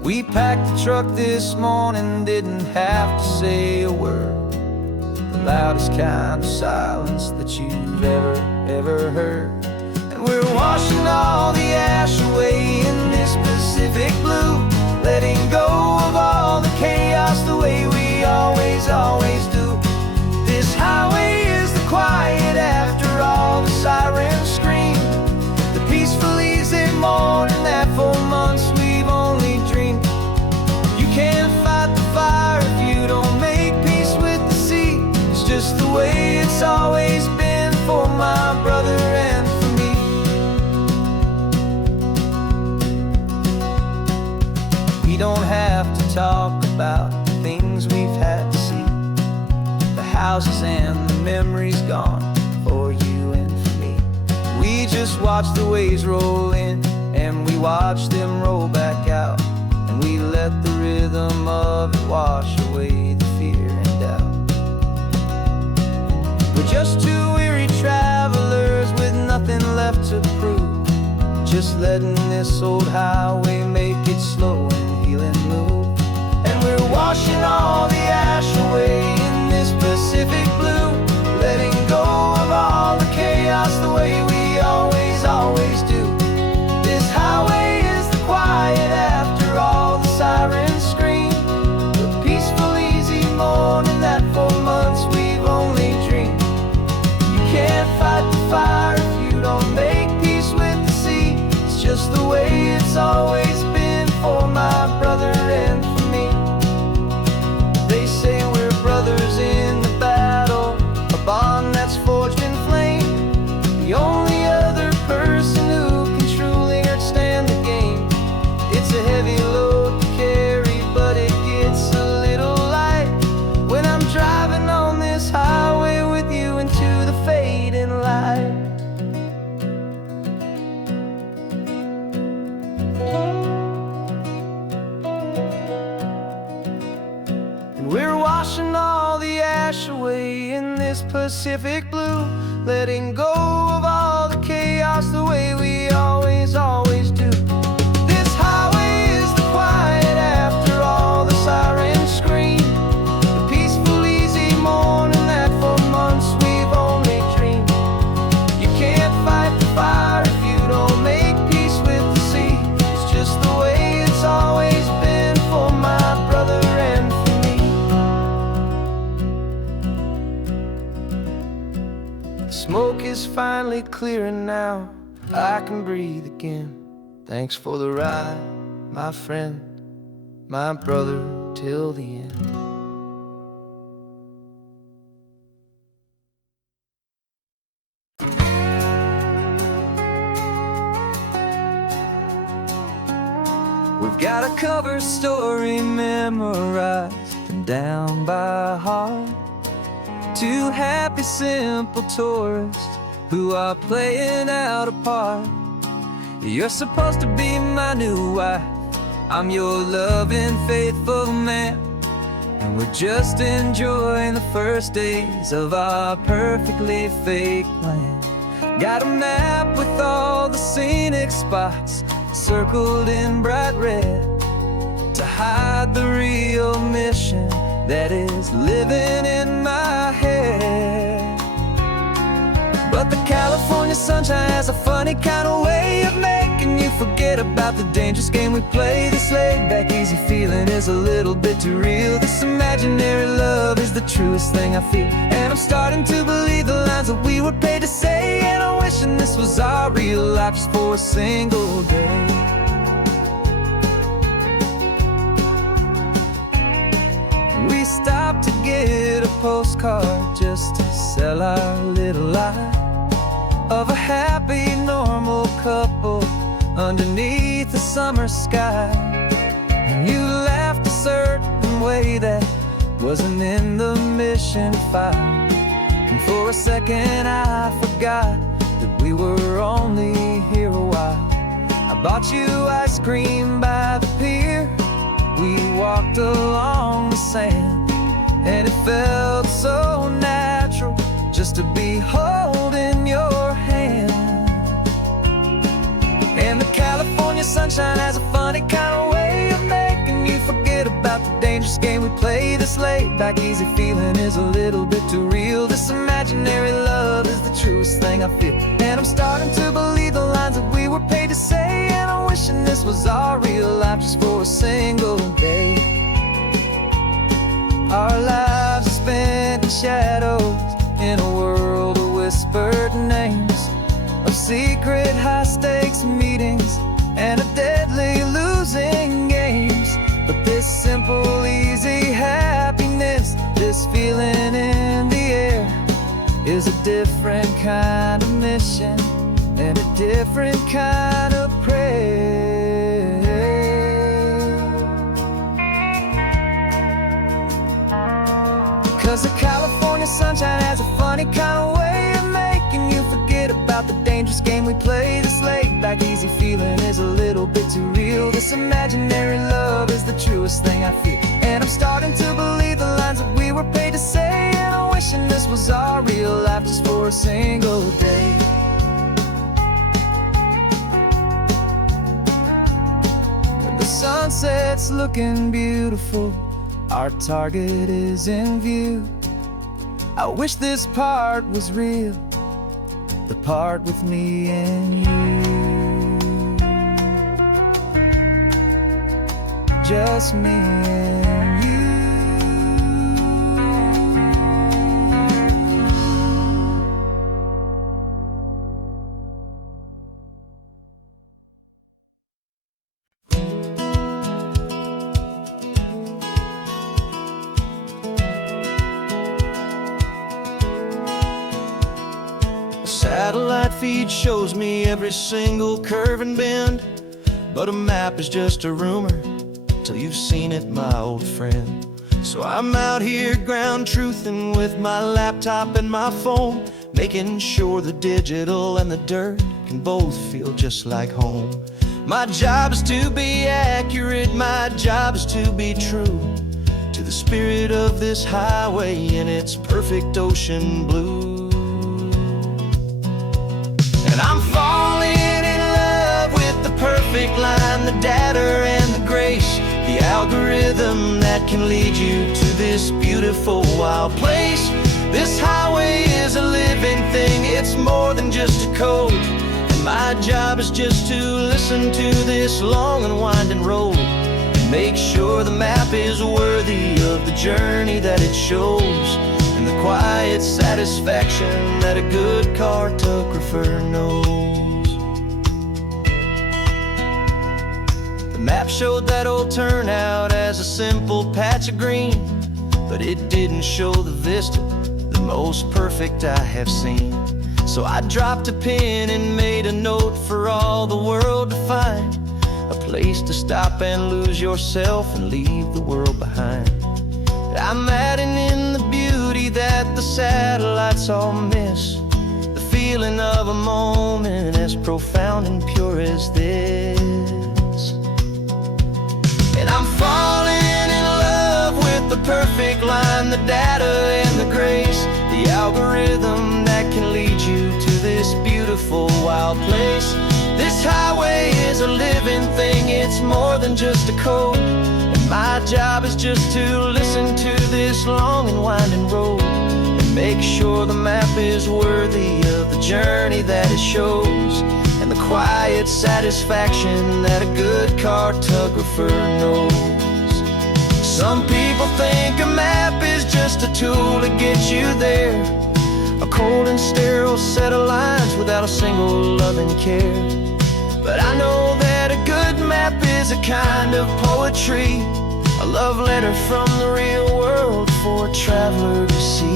We packed the truck this morning, didn't have to say a word. The loudest kind of silence that you've ever heard. And we're washing all the ash away in this Pacific blue, letting go of all the chaos the way we always do. This highway is the quiet after all the sirens scream, the peaceful easy morning that for months we've only dreamed. You can't fight the fire if you don't make peace with the sea. It's just the way it's always been for my brother and for me. We don't have to talk about the things we've had to see, the houses and the memories gone for you and for me. We just watch the waves roll in and we watch them roll back out, and we let the rhythm of it wash away the fear and doubt. We're just two weary travelers with nothing left to prove, just letting this old highway make it slow and healing move. And we're washing all the ash away in this Pacific blue, letting go of all the chaos the way we always do. This highway is the quiet after all the sirens scream, the peaceful easy morning that for months we've only dreamed. You can't fight the fire if you don't make peace with the sea. It's just the way it's always been for my brother and for me. They say we're brothers in the battle, a bond that's forged in flame. The only other person who can truly understand the game. It's a heavy load to carry, but it gets a little light when I'm driving on this highway with you into the fading light. And we're washing all the ash away in this Pacific blue, letting go of all the chaos the way we always do. This highway is the quiet after all the sirens scream, the peaceful easy morning that for months we've only dreamed. You can't fight the fire if you don't make peace with the sea. It's just the way it's always been for my brother and for me. The smoke is finally clearing now, I can breathe again. Thanks for the ride, my friend, my brother, till the end. We've got a cover story memorized and down by heart. Two happy, simple tourists who are playing out a part. You're supposed to be my new wife, I'm your loving, faithful man, and we're just enjoying the first days of our perfectly fake plan. Got a map with all the scenic spots circled in bright red to hide the real mission that is living in my head. But the California sunshine has a funny kind of way of making you forget about the dangerous game we play. This laid-back, easy feeling is a little bit too real. This imaginary love is the truest thing I feel, and I'm starting to believe the lines that we were paid to say. And I'm wishing this was our real life just for a single day. We stopped to get a postcard just to sell our little lie of a happy, normal couple underneath the summer sky. And you laughed a certain way that wasn't in the mission file, and for a second I forgot that we were only here a while. I bought you ice cream by the pier, we walked along the sand, and it felt so natural just to be holding your sunshine has a funny kind of way of making you forget about the dangerous game we play. This laid back easy feeling is a little bit too real. This imaginary love is the truest thing I feel, and I'm starting to believe the lines that we were paid to say. And I'm wishing this was our real life just for a single day. Our lives are spent in shadows, in a world of whispered names, of secret high-stakes meetings and of deadly losing games. But this simple, easy happiness, this feeling in the air, is a different kind of mission and a different kind of prayer. 'Cause the California sunshine has a funny kind of way of making you forget about the dangerous game we play. This laid back easy feeling is a little bit too real. This imaginary love is the truest thing I feel, and I'm starting to believe the lines that we were paid to say. And I'm wishing this was our real life just for a single day. And the sunset's looking beautiful, our target is in view. I wish this part was real, the part with me and you. Just me and you. Satellite feed shows me every single curve and bend, but a map is just a rumor till you've seen it, my old friend. So I'm out here ground truthing with my laptop and my phone, making sure the digital and the dirt can both feel just like home. My job is to be accurate, my job is to be true to the spirit of this highway in its perfect ocean blue. And I'm falling in love with the perfect line, the data and the grace, the algorithm that can lead you to this beautiful wild place. This highway is a living thing, it's more than just a code. And my job is just to listen to this long and winding road and make sure the map is worthy of the journey that it shows, and the quiet satisfaction that a good cartographer knows. The map showed that old turnout as a simple patch of green, but it didn't show the vista, the most perfect I have seen. So I dropped a pin and made a note for all the world to find, a place to stop and lose yourself and leave the world behind. I'm adding in the beauty that the satellites all miss, the feeling of a moment as profound and pure as this. And I'm falling in love with the perfect line, the data and the grace, the algorithm that can lead you to this beautiful wild place. This highway is a living thing, it's more than just a code. My job is just to listen to this long and winding road and make sure the map is worthy of the journey that it shows, and the quiet satisfaction that a good cartographer knows. Some people think a map is just a tool to get you there, a cold and sterile set of lines without a single loving care. But I know that a good map is a kind of poetry, a love letter from the real world for a traveler to see.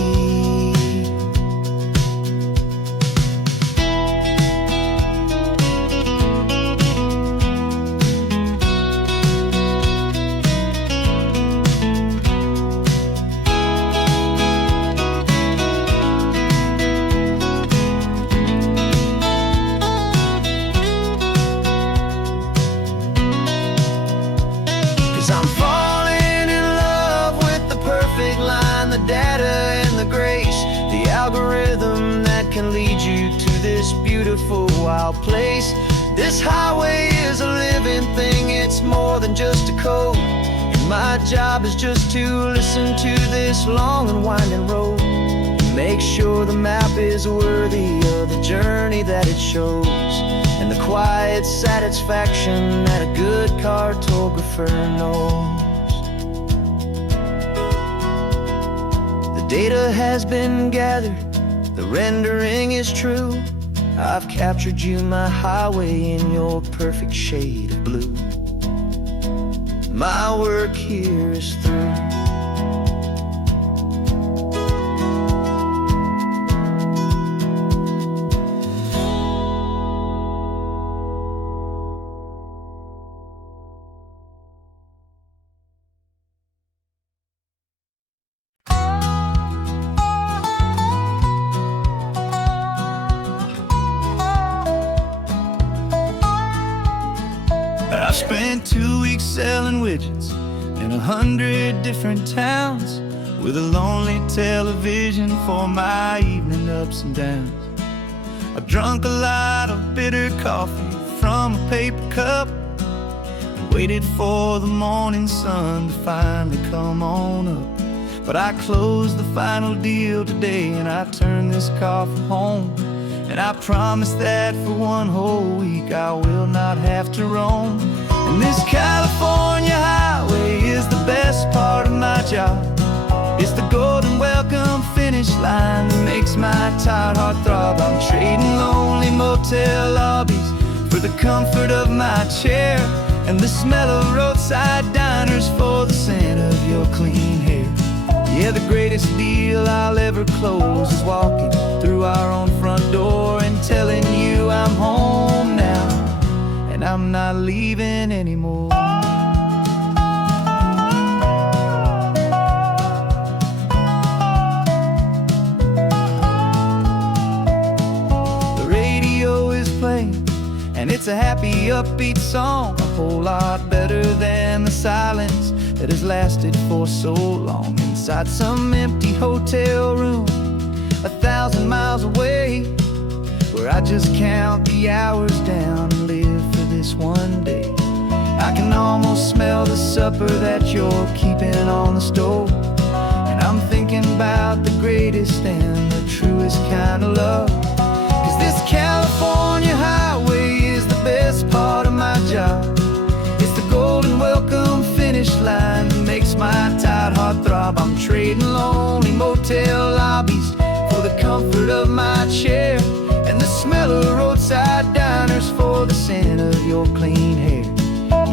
Algorithm that can lead you to this beautiful wild place. This highway is a living thing, it's more than just a code. And my job is just to listen to this long and winding road, and make sure the map is worthy of the journey that it shows, and the quiet satisfaction that a good cartographer knows. The data has been gathered, the rendering is true. I've captured you, my highway, in your perfect shade of blue. My work here is through. I spent 2 weeks selling widgets in 100 different towns, with a lonely television for my evening ups and downs. I've drunk a lot of bitter coffee from a paper cup, and waited for the morning sun to finally come on up. But I closed the final deal today, and I turned this car from home. And I promise that for one whole week I will not have to roam. And this California highway is the best part of my job. It's the golden welcome finish line that makes my tired heart throb. I'm trading lonely motel lobbies for the comfort of my chair, and the smell of roadside diners for the scent of your clean hair. Yeah, the greatest deal I'll ever close is walking through our own front door and telling you I'm home now, and I'm not leaving anymore. The radio is playing, and it's a happy, upbeat song, a whole lot better than the silence that has lasted for so long inside some empty hotel room 1,000 miles away, where I just count the hours down and live for this one day. I can almost smell the supper that you're keeping on the stove, and I'm thinking about the greatest and the truest kind of love. 'Cause this California highway is the best part of my job. It's the golden welcome finish line that makes my tired heart throb. I'm trading lonely motel lobbies for the comfort of my chair, and the smell of roadside diners for the scent of your clean hair.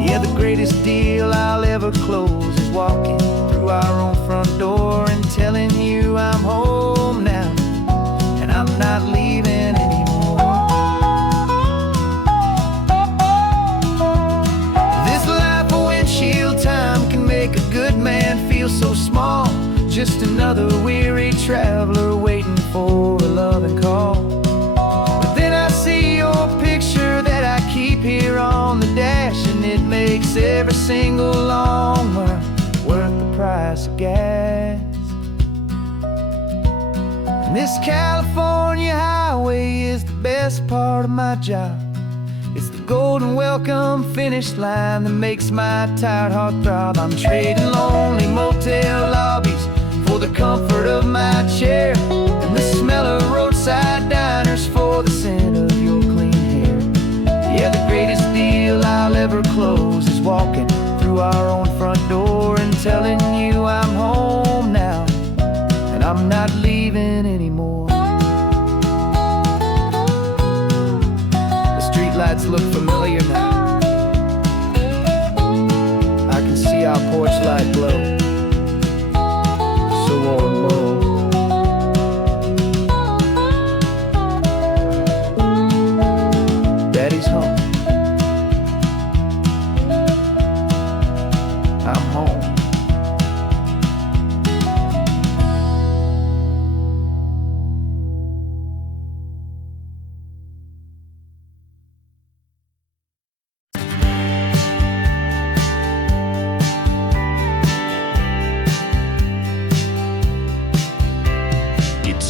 Yeah, the greatest deal I'll ever close is walking through our own front door and telling you I'm home now, and I'm not leaving anymore. This life of windshield time can make a good man feel so small, just another weary traveler waiting for a loving call. But then I see your picture that I keep here on the dash, and it makes every single long mile worth the price of gas. And this California highway is the best part of my job. It's the golden welcome finish line that makes my tired heart throb. I'm trading lonely motel lobbies for the comfort of my chair, and the smell of roadside diners for the scent of your clean hair. Yeah, the greatest deal I'll ever close is walking through our own front door and telling you I'm home now, and I'm not leaving anymore. The streetlights look familiar now. I can see our porch light glow.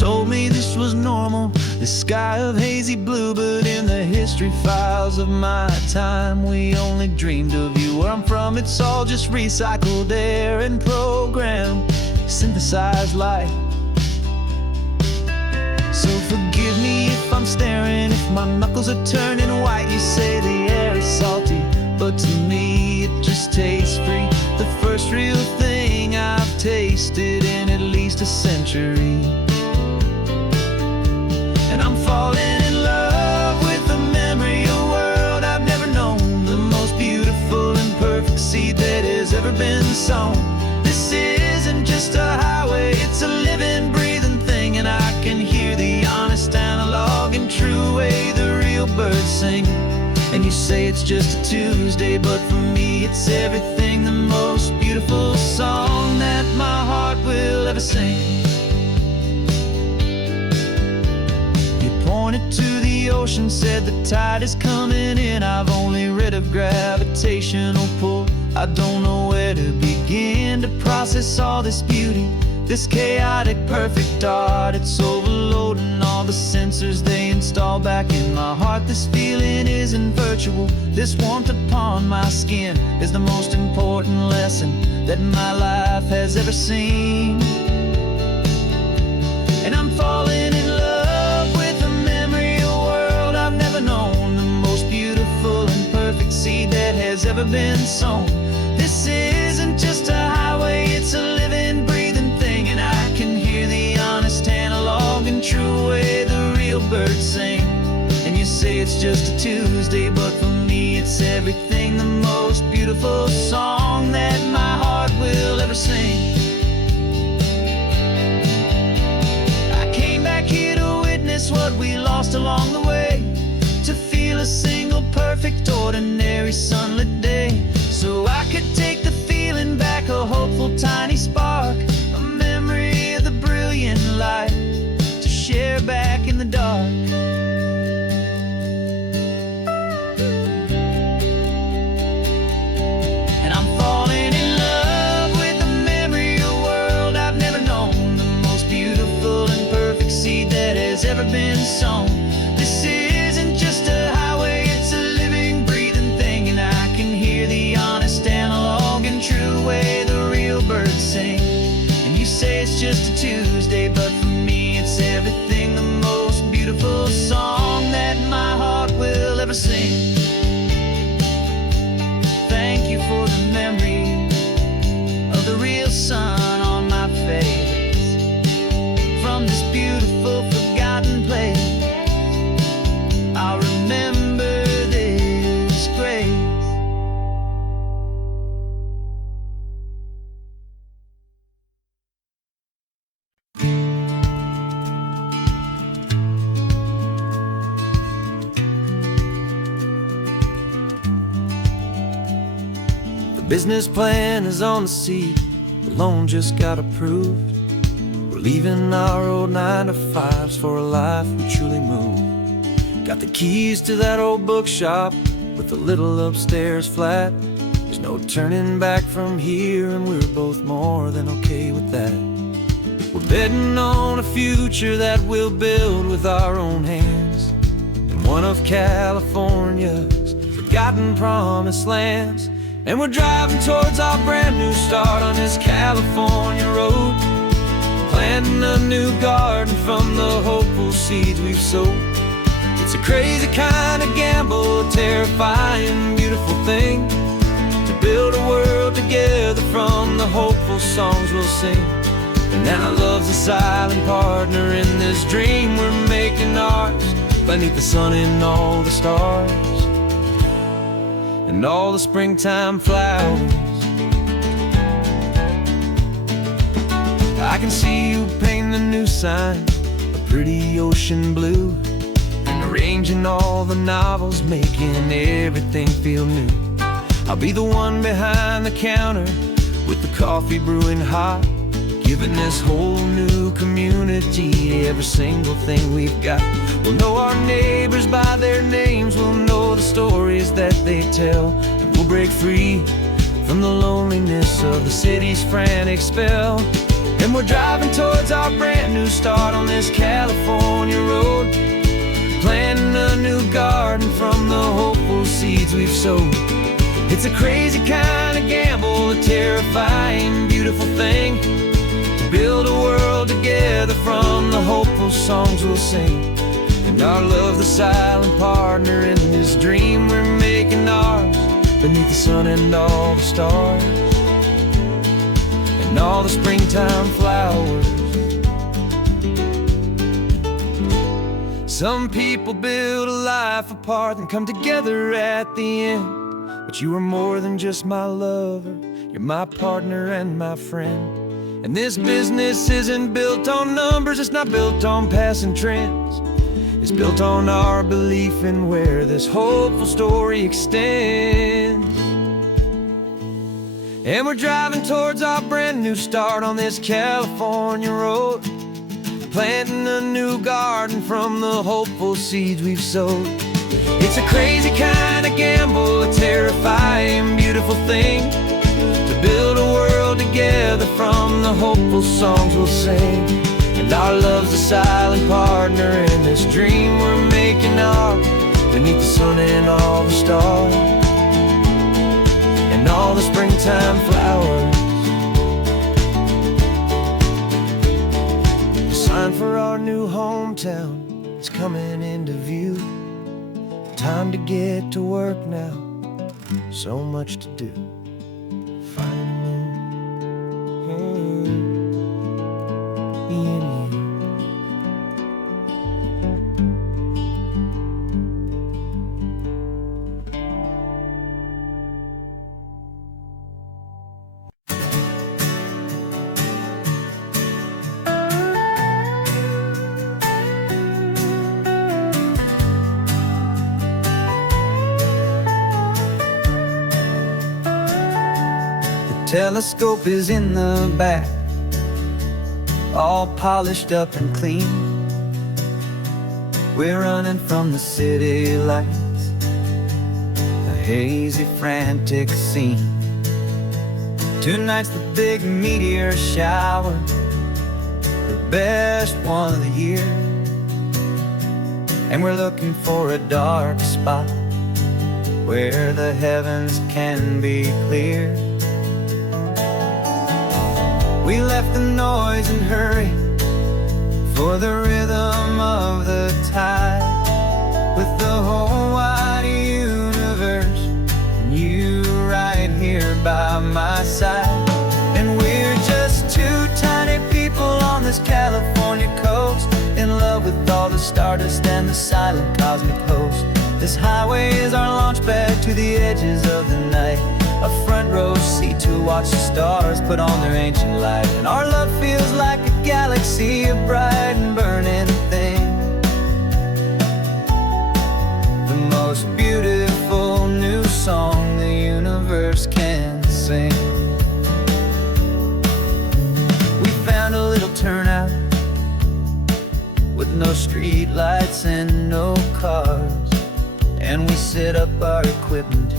told me this was normal, this sky of hazy blue. But in the history files of my time, we only dreamed of you. Where I'm from, it's all just recycled air and programmed, synthesized light. So forgive me if I'm staring, if my knuckles are turning white. You say the air is salty, but to me it just tastes free. The first real thing I've tasted in at least a century. And I'm falling in love with the memory of a world I've never known, the most beautiful and perfect seed that has ever been sown. This isn't just a highway, it's a living, breathing thing. And I can hear the honest, analog, and true way the real birds sing. And you say it's just a Tuesday, but for me it's everything, the most beautiful song that my heart will ever sing. You pointed to the ocean, said the tide is coming in. I've only read of gravitational pull. I don't know where to begin to process all this beauty, this chaotic, perfect art. It's overloading all the sensors they install back in my heart. This feeling isn't virtual, this warmth upon my skin is the most important lesson that my life has ever seen. And I'm falling in love with the memory of a world I've never known, the most beautiful and perfect seed that has ever been sown. This isn't just a highway, it's a living, breathing thing. And I can hear the honest, analog, and true way the real birds sing. And you say it's just a Tuesday, but for me it's everything, the most beautiful song that my heart will ever sing. I came back here to witness what we lost along the way, to feel a single, perfect, ordinary, sunlit day. So I could take the feeling back, a hopeful tiny spark, a memory of the brilliant light, to share back in the dark. And I'm falling in love with the memory of a world I've never known, the most beautiful and perfect seed that has ever been sown. This isn't just a highway, it's a living, breathing thing. And I can hear the honest, analog, and true way the real birds sing. And you say it's just a Tuesday, but for me it's everything, the most beautiful song that my heart will ever sing. Thank you for the memory of the real sun on my face, from this beautiful, forgotten place. I'll remember this grace. The business plan is on the seat, the loan just got approved. We're leaving our old 9-to-5s for a life we truly move. Got the keys to that old bookshop with a little upstairs flat. There's no turning back from here, and we're both more than okay with that. We're betting on a future that we'll build with our own hands, in one of California's forgotten promised lands. And we're driving towards our brand new start on this California road, planting a new garden from the hopeful seeds we've sowed. It's a crazy kind of gamble, a terrifying, beautiful thing, to build a world together from the hopeful songs we'll sing. And now love's a silent partner in this dream we're making ours, beneath the sun and all the stars and all the springtime flowers. I can see you painting a new sign, a pretty ocean blue, and arranging all the novels, making everything feel new. I'll be the one behind the counter with the coffee brewing hot, giving this whole new community every single thing we've got. We'll know our neighbors by their names, we'll know the stories that they tell, and we'll break free from the loneliness of the city's frantic spell. And we're driving towards our brand new start on this California road, planting a new garden from the hopeful seeds we've sowed. It's a crazy kind of gamble, a terrifying, beautiful thing, to build a world together from the hopeful songs we'll sing. And our love, the silent partner in this dream we're making ours, beneath the sun and all the stars, and all the springtime flowers. Some people build a life apart and come together at the end, but you are more than just my lover, you're my partner and my friend. And this business isn't built on numbers, it's not built on passing trends. It's built on our belief in where this hopeful story extends. And we're driving towards our brand new start on this California road, planting a new garden from the hopeful seeds we've sowed. It's a crazy kind of gamble, a terrifying, beautiful thing, to build a world together from the hopeful songs we'll sing. And our love's a silent partner in this dream we're making ours, beneath the sun and all the stars, and all the springtime flowers. The sign for our new hometown is coming into view. Time to get to work now, so much to do. Finding me in you. Telescope is in the back, all polished up and clean. We're running from the city lights, a hazy, frantic scene. Tonight's the big meteor shower, the best one of the year. And we're looking for a dark spot where the heavens can be clear. We left the noise and hurry for the rhythm of the tide, with the whole wide universe and you right here by my side. And we're just two tiny people on this California coast, in love with all the stardust and the silent cosmic host. This highway is our launch pad to the edges of the night, a front row seat to watch the stars put on their ancient light. And our love feels like a galaxy, a bright and burning thing, the most beautiful new song the universe can sing. We found a little turnout with no street lights and no cars, and we set up our equipment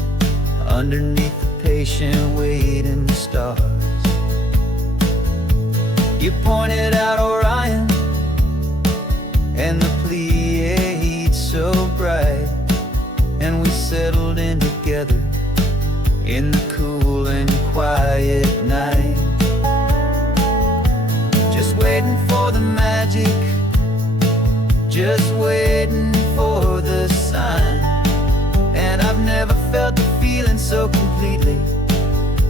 underneath the patient waiting stars. You pointed out Orion and the Pleiades so bright, and we settled in together in the cool and quiet night, just waiting for the magic, just waiting for the sign. And I've never felt the feeling so completely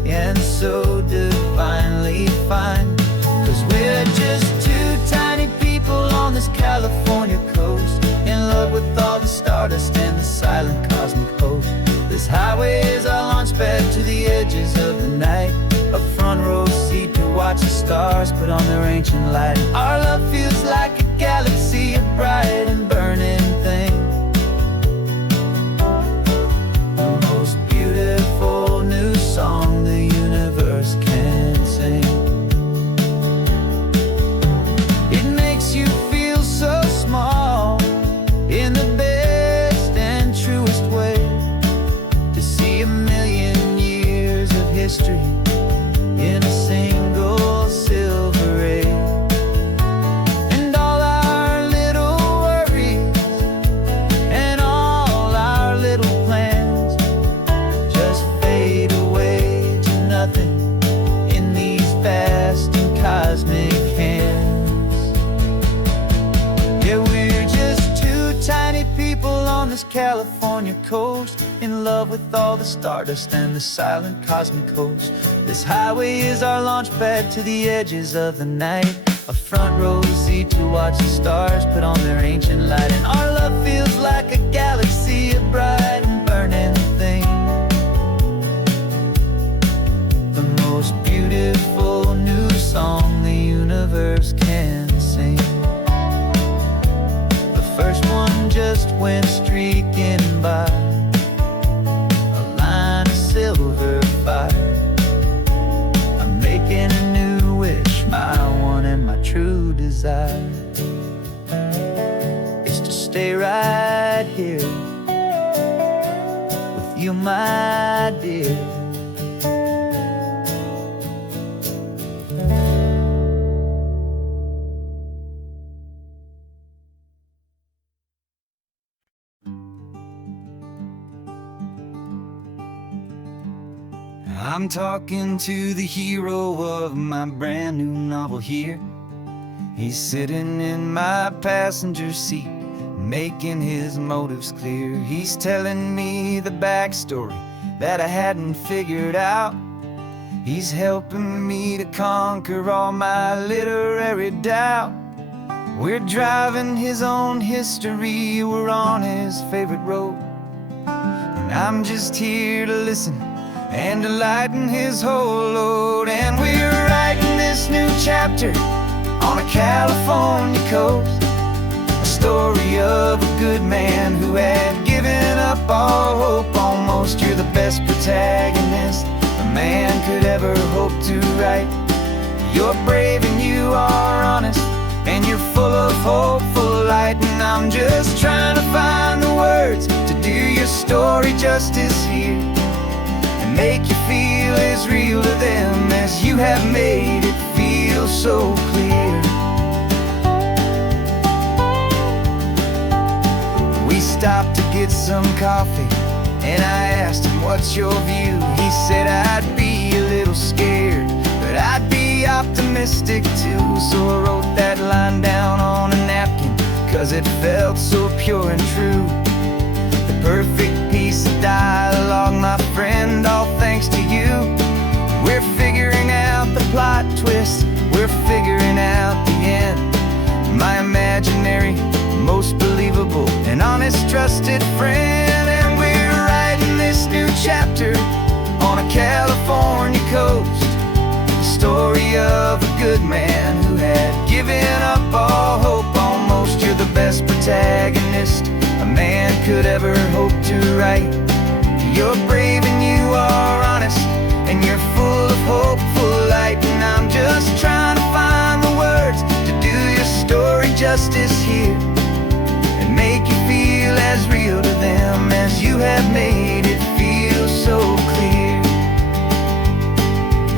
and so divinely fine, 'cause we're just two tiny people on this California coast, in love with all the stardust and the silent cosmic host. This highway is our launch pad to the edges of the night, a front row seat to watch the stars put on their ancient light. Our love feels like a galaxy, a bright and burning thing, the most beautiful new song the universe can sing. It makes you feel so small in the best and truest way, to see a million years of history in a single silver this California coast, in love with all the stardust and the silent cosmic host. This highway is our launch pad to the edges of the night, a front row seat to watch the stars put on their ancient light. And our love feels like a galaxy of bright and burning things, the most beautiful new song the universe can sing. The first one just went streaking by, a line of silver fire. I'm making a new wish, my one and my true desire is to stay right here with you, my dear. I'm talking to the hero of my brand new novel here. He's sitting in my passenger seat, making his motives clear. He's telling me the backstory that I hadn't figured out. He's helping me to conquer all my literary doubt. We're driving his own history, we're on his favorite road, and I'm just here to listen and to lighten his whole load. And we're writing this new chapter on a California coast, a story of a good man who had given up all hope almost. You're the best protagonist a man could ever hope to write. You're brave and you are honest, and you're full of hopeful light. And I'm just trying to find the words to do your story justice here, make you feel as real to them as you have made it feel so clear. We stopped to get some coffee, and I asked him, what's your view? He said, I'd be a little scared, but I'd be optimistic too. So I wrote that line down on a napkin, 'cause it felt so pure and true. The perfect piece of dialogue, my friend, all thanks to you. We're figuring out the plot twist, we're figuring out the end. My imaginary, most believable and honest trusted friend. And we're writing this new chapter on a California coast, the story of a good man who had given up all hope almost. You're the best protagonist a man could ever hope to write. You're brave and you are honest, and you're full of hopeful light. And I'm just trying to find the words to do your story justice here, and make you feel as real to them as you have made it feel so clear.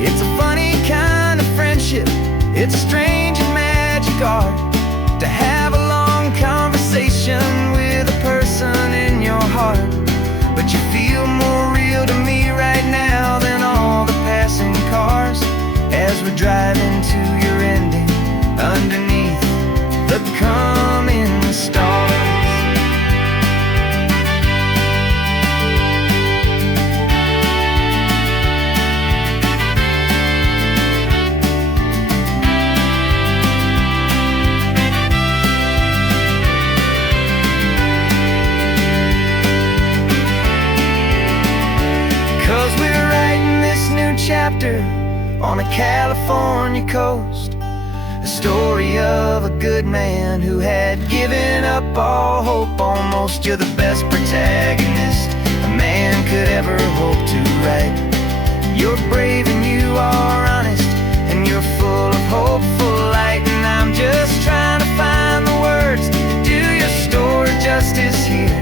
It's a funny kind of friendship, it's strange and magic art to have a long conversation with a person in your heart. But you feel more real to me right now than all the passing cars, as we're driving to your ending underneath the coming stars. Chapter on a California coast, a story of a good man who had given up all hope almost. You're the best protagonist a man could ever hope to write. You're brave and you are honest, and you're full of hopeful light. And I'm just trying to find the words to do your story justice here,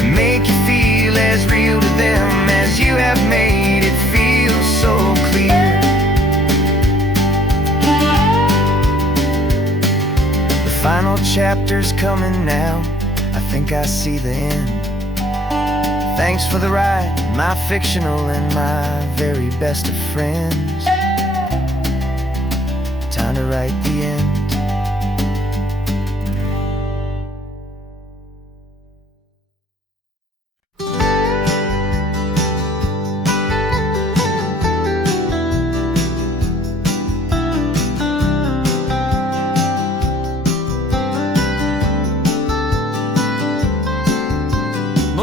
and make you feel as real to them as you have made it feel so clear. The final chapter's coming now, I think I see the end. Thanks for the ride, my fictional and my very best of friends. Time to write the end.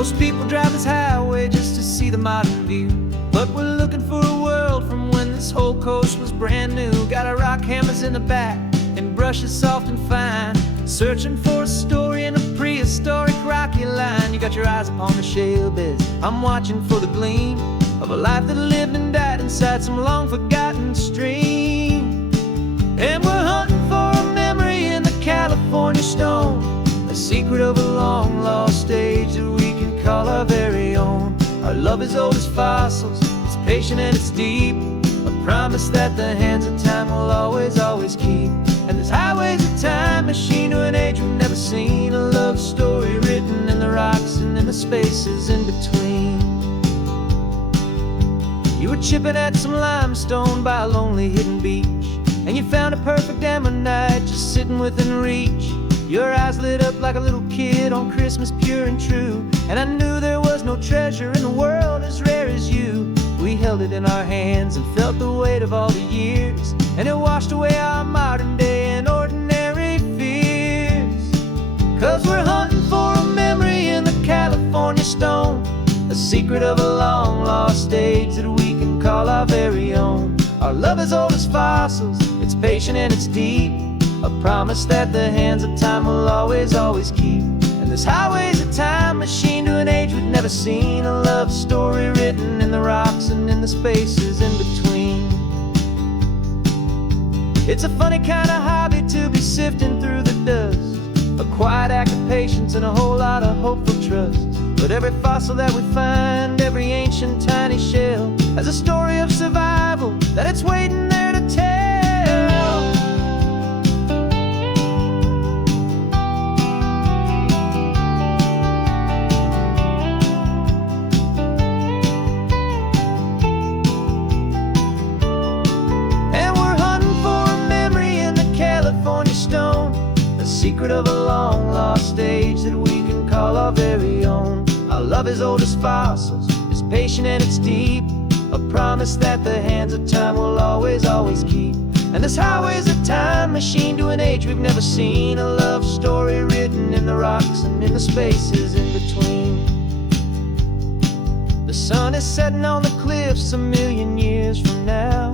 Most people drive this highway just to see the modern view, but we're looking for a world from when this whole coast was brand new. Got our rock hammers in the back and brushes soft and fine, searching for a story in a prehistoric rocky line. You got your eyes upon the shale beds, I'm watching for the gleam of a life that lived and died inside some long forgotten stream. And we're hunting for a memory in the California stone, a secret of a long lost age that we can call our very own. Our love is old as fossils, it's patient and it's deep, a promise that the hands of time will always, always keep. And this highway's a time machine to an age we've never seen, a love story written in the rocks and in the spaces in between. You were chipping at some limestone by a lonely hidden beach, and you found a perfect ammonite just sitting within reach. Your eyes lit up like a little kid on Christmas, pure and true, and I knew there was no treasure in the world as rare as you. We held it in our hands and felt the weight of all the years, and it washed away our modern day and ordinary fears. 'Cause we're hunting for a memory in the California stone, a secret of a long lost age that we can call our very own. Our love is old as fossils, it's patient and it's deep, a promise that the hands of time will always, always keep. And this highway's a time machine to an age we've never seen, a love story written in the rocks and in the spaces in between. It's a funny kind of hobby to be sifting through the dust, a quiet act of patience and a whole lot of hopeful trust. But every fossil that we find, every ancient tiny shell, has a story of survival that it's waiting there to tell. And we're hunting for a memory in the California stone, a secret of a long lost age that we can call our very own. Our love is old as fossils, it's patient and it's deep, a promise that the hands of time will always, always keep. And this highway's a time machine to an age we've never seen, a love story written in the rocks and in the spaces in between. The sun is setting on the cliffs a million years from now,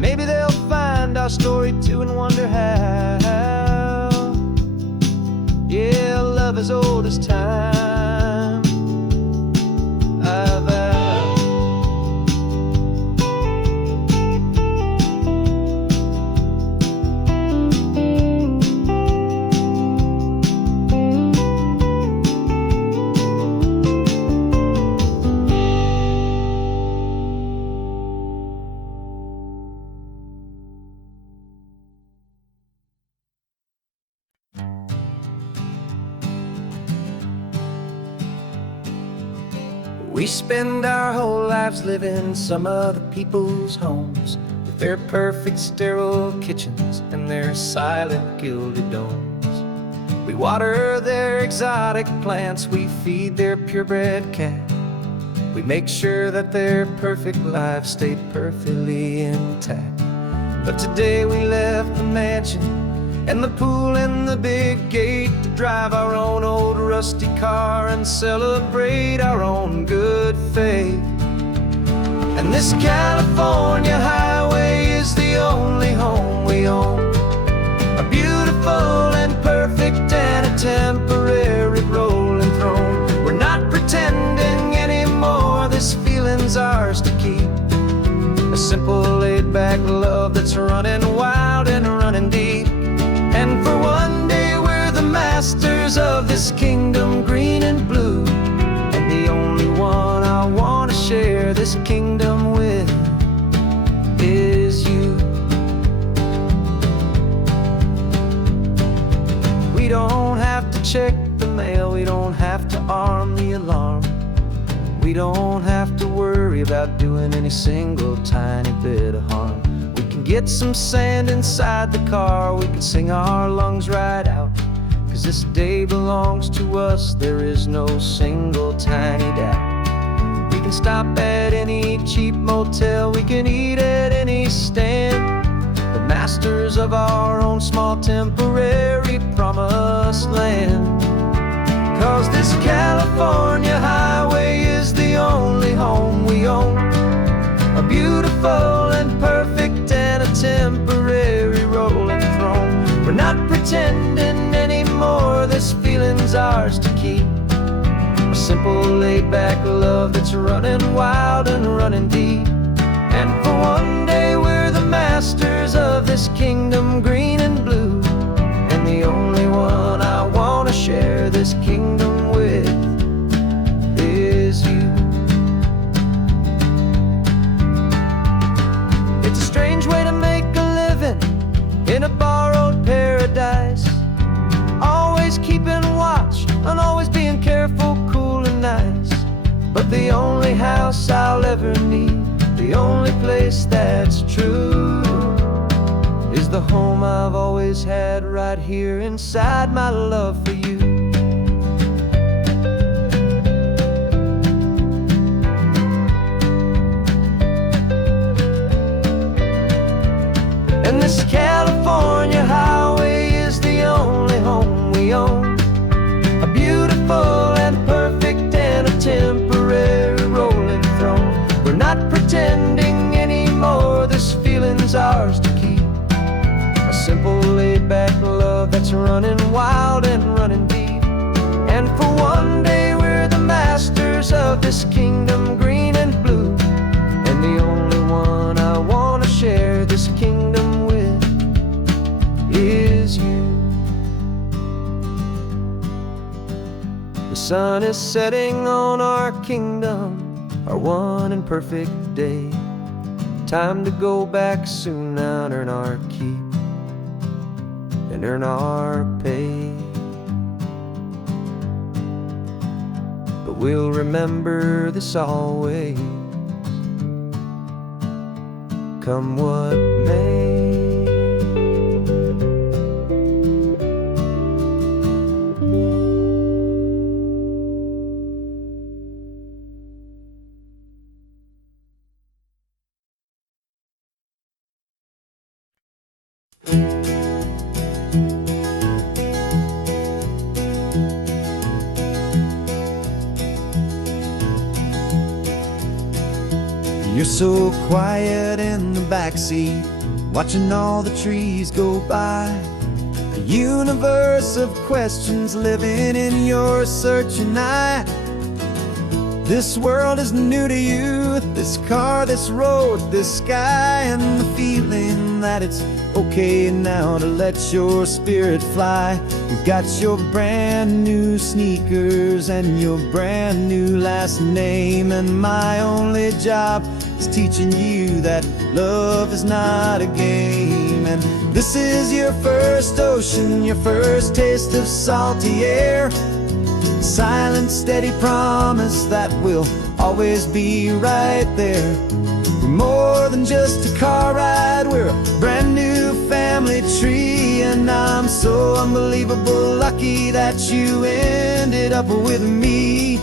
maybe they'll find our story too and wonder how. Yeah, love is old as time. We spend our whole lives living some other people's homes, with their perfect sterile kitchens and their silent gilded domes. We water their exotic plants, we feed their purebred cat, we make sure that their perfect lives stay perfectly intact. But today we left the mansion and the pool and the big gate to drive our own old rusty car and celebrate our own good faith. And this California highway is the only home we own, a beautiful and perfect and a temporary rolling throne. We're not pretending anymore, this feeling's ours to keep, a simple laid-back love that's running wild and running deep. And for one day we're the masters of this kingdom green and blue, and the only one I want to share this kingdom with is you. We don't have to check the mail, we don't have to arm the alarm, we don't have to worry about doing any single tiny bit of harm. Get some sand inside the car, we can sing our lungs right out, 'cause this day belongs to us, there is no single tiny doubt. We can stop at any cheap motel, we can eat at any stand, the masters of our own small temporary promised land. 'cause this California highway is the only home we own. A beautiful and perfect and a temporary rolling throne. We're not pretending anymore, this feeling's ours to keep. A simple laid-back love that's running wild and running deep. And for one day we're the masters of this kingdom green and blue. And the only one I wanna share this kingdom with is you. It's a strange way to make a living in a borrowed paradise. Always keeping watch and always being careful, cool and nice. But the only house I'll ever need, the only place that's true, is the home I've always had right here inside my love for you. And this California highway is the only home we own. A beautiful and perfect and a temporary rolling throne. We're not pretending anymore, this feeling's ours to keep. A simple laid-back love that's running wild and running deep. And for one day we're the masters of this kingdom green and blue. And the only one I wanna share this kingdom with is you. The sun is setting on our kingdom, our one and perfect day. Time to go back soon now and earn our keep and earn our pay. But we'll remember this always, come what may. You're so quiet in the backseat, watching all the trees go by. A universe of questions living in your searching eye. This world is new to you, this car, this road, this sky, and the feeling that it's okay now to let your spirit fly. You've got your brand new sneakers and your brand new last name, and my only job is teaching you that love is not a game. And this is your first ocean, your first taste of salty air. Silent, steady promise that we'll always be right there. We're more than just a car ride, we're a brand new family tree. And I'm so unbelievable lucky that you ended up with me.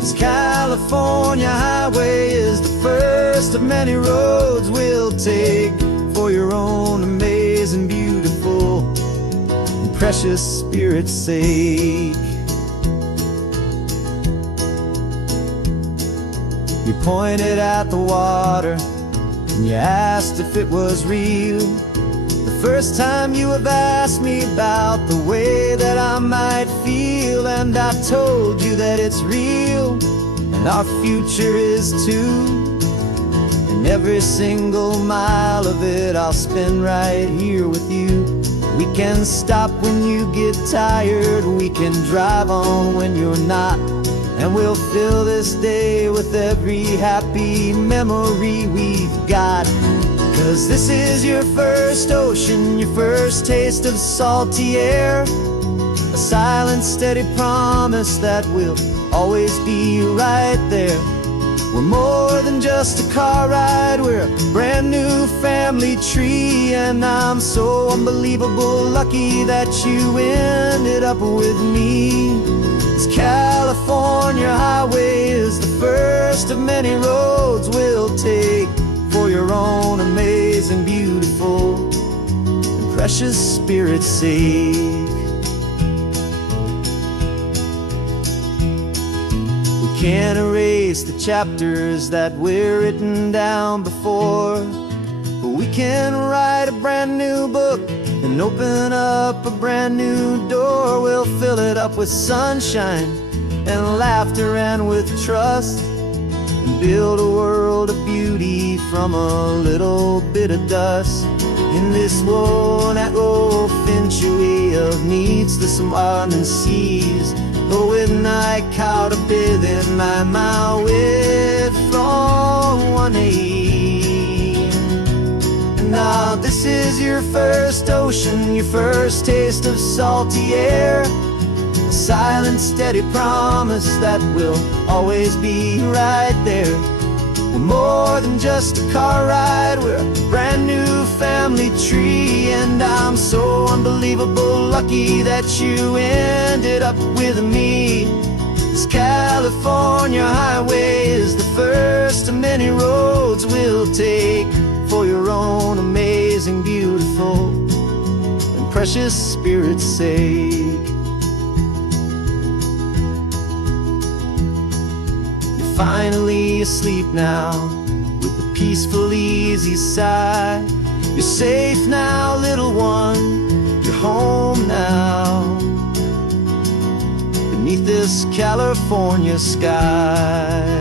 This California highway is the first of many roads we'll take for your own amazing, beautiful, and precious spirit's sake. You pointed at the water and you asked if it was real. The first time you have asked me about the way that I might feel, and I told you that it's real and our future is too. And every single mile of it I'll spend right here with you. We can stop when you get tired, we can drive on when you're not, and we'll fill this day with every happy memory we've got. 'Cause this is your first ocean, your first taste of salty air. A silent, steady promise that we'll always be right there. We're more than just a car ride, we're a brand new family tree. And I'm so unbelievable lucky that you ended up with me. This California highway is the first of many roads we'll take for your own amazing, beautiful, and precious spirit's sake. can't erase the chapters that were written down before, but we can write a brand new book and open up a brand new door. We'll fill it up with sunshine and laughter and with trust, and build a world of beauty from a little bit of dust. In this world that finch of needs the smiling seas, but with night caught up in my mouth with from one aim. And now this is your first ocean, your first taste of salty air, a silent steady promise that we'll always be right there. We're more than just a car ride, we're a brand new family tree. And I'm so unbelievable lucky that you ended up with me. This California highway is the first of many roads we'll take for your own amazing, beautiful, and precious spirit's sake. Finally asleep now, with a peaceful, easy sigh. You're safe now, little one, you're home now, beneath this California sky.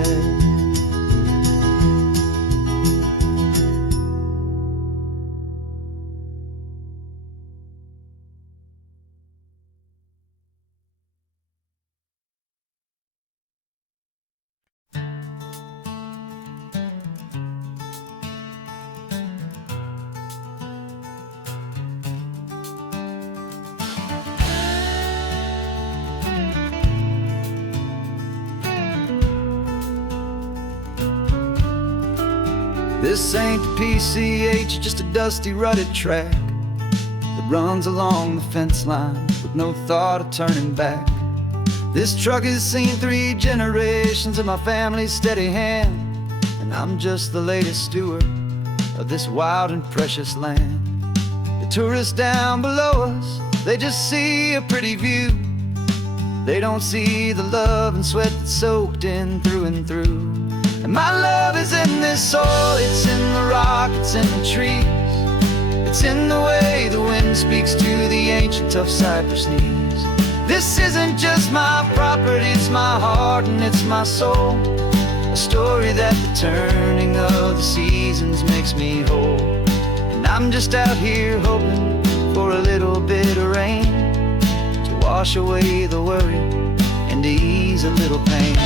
This ain't the PCH, just a dusty, rutted track that runs along the fence line with no thought of turning back. This truck has seen 3 generations of my family's steady hand, and I'm just the latest steward of this wild and precious land. The tourists down below us, they just see a pretty view. They don't see the love and sweat that's soaked in through and through. And my love is in this soil, it's in the rock, it's in the trees. It's in the way the wind speaks to the ancient tough cypress knees. This isn't just my property, it's my heart and it's my soul. A story that the turning of the seasons makes me whole. And I'm just out here hoping for a little bit of rain to wash away the worry and to ease a little pain.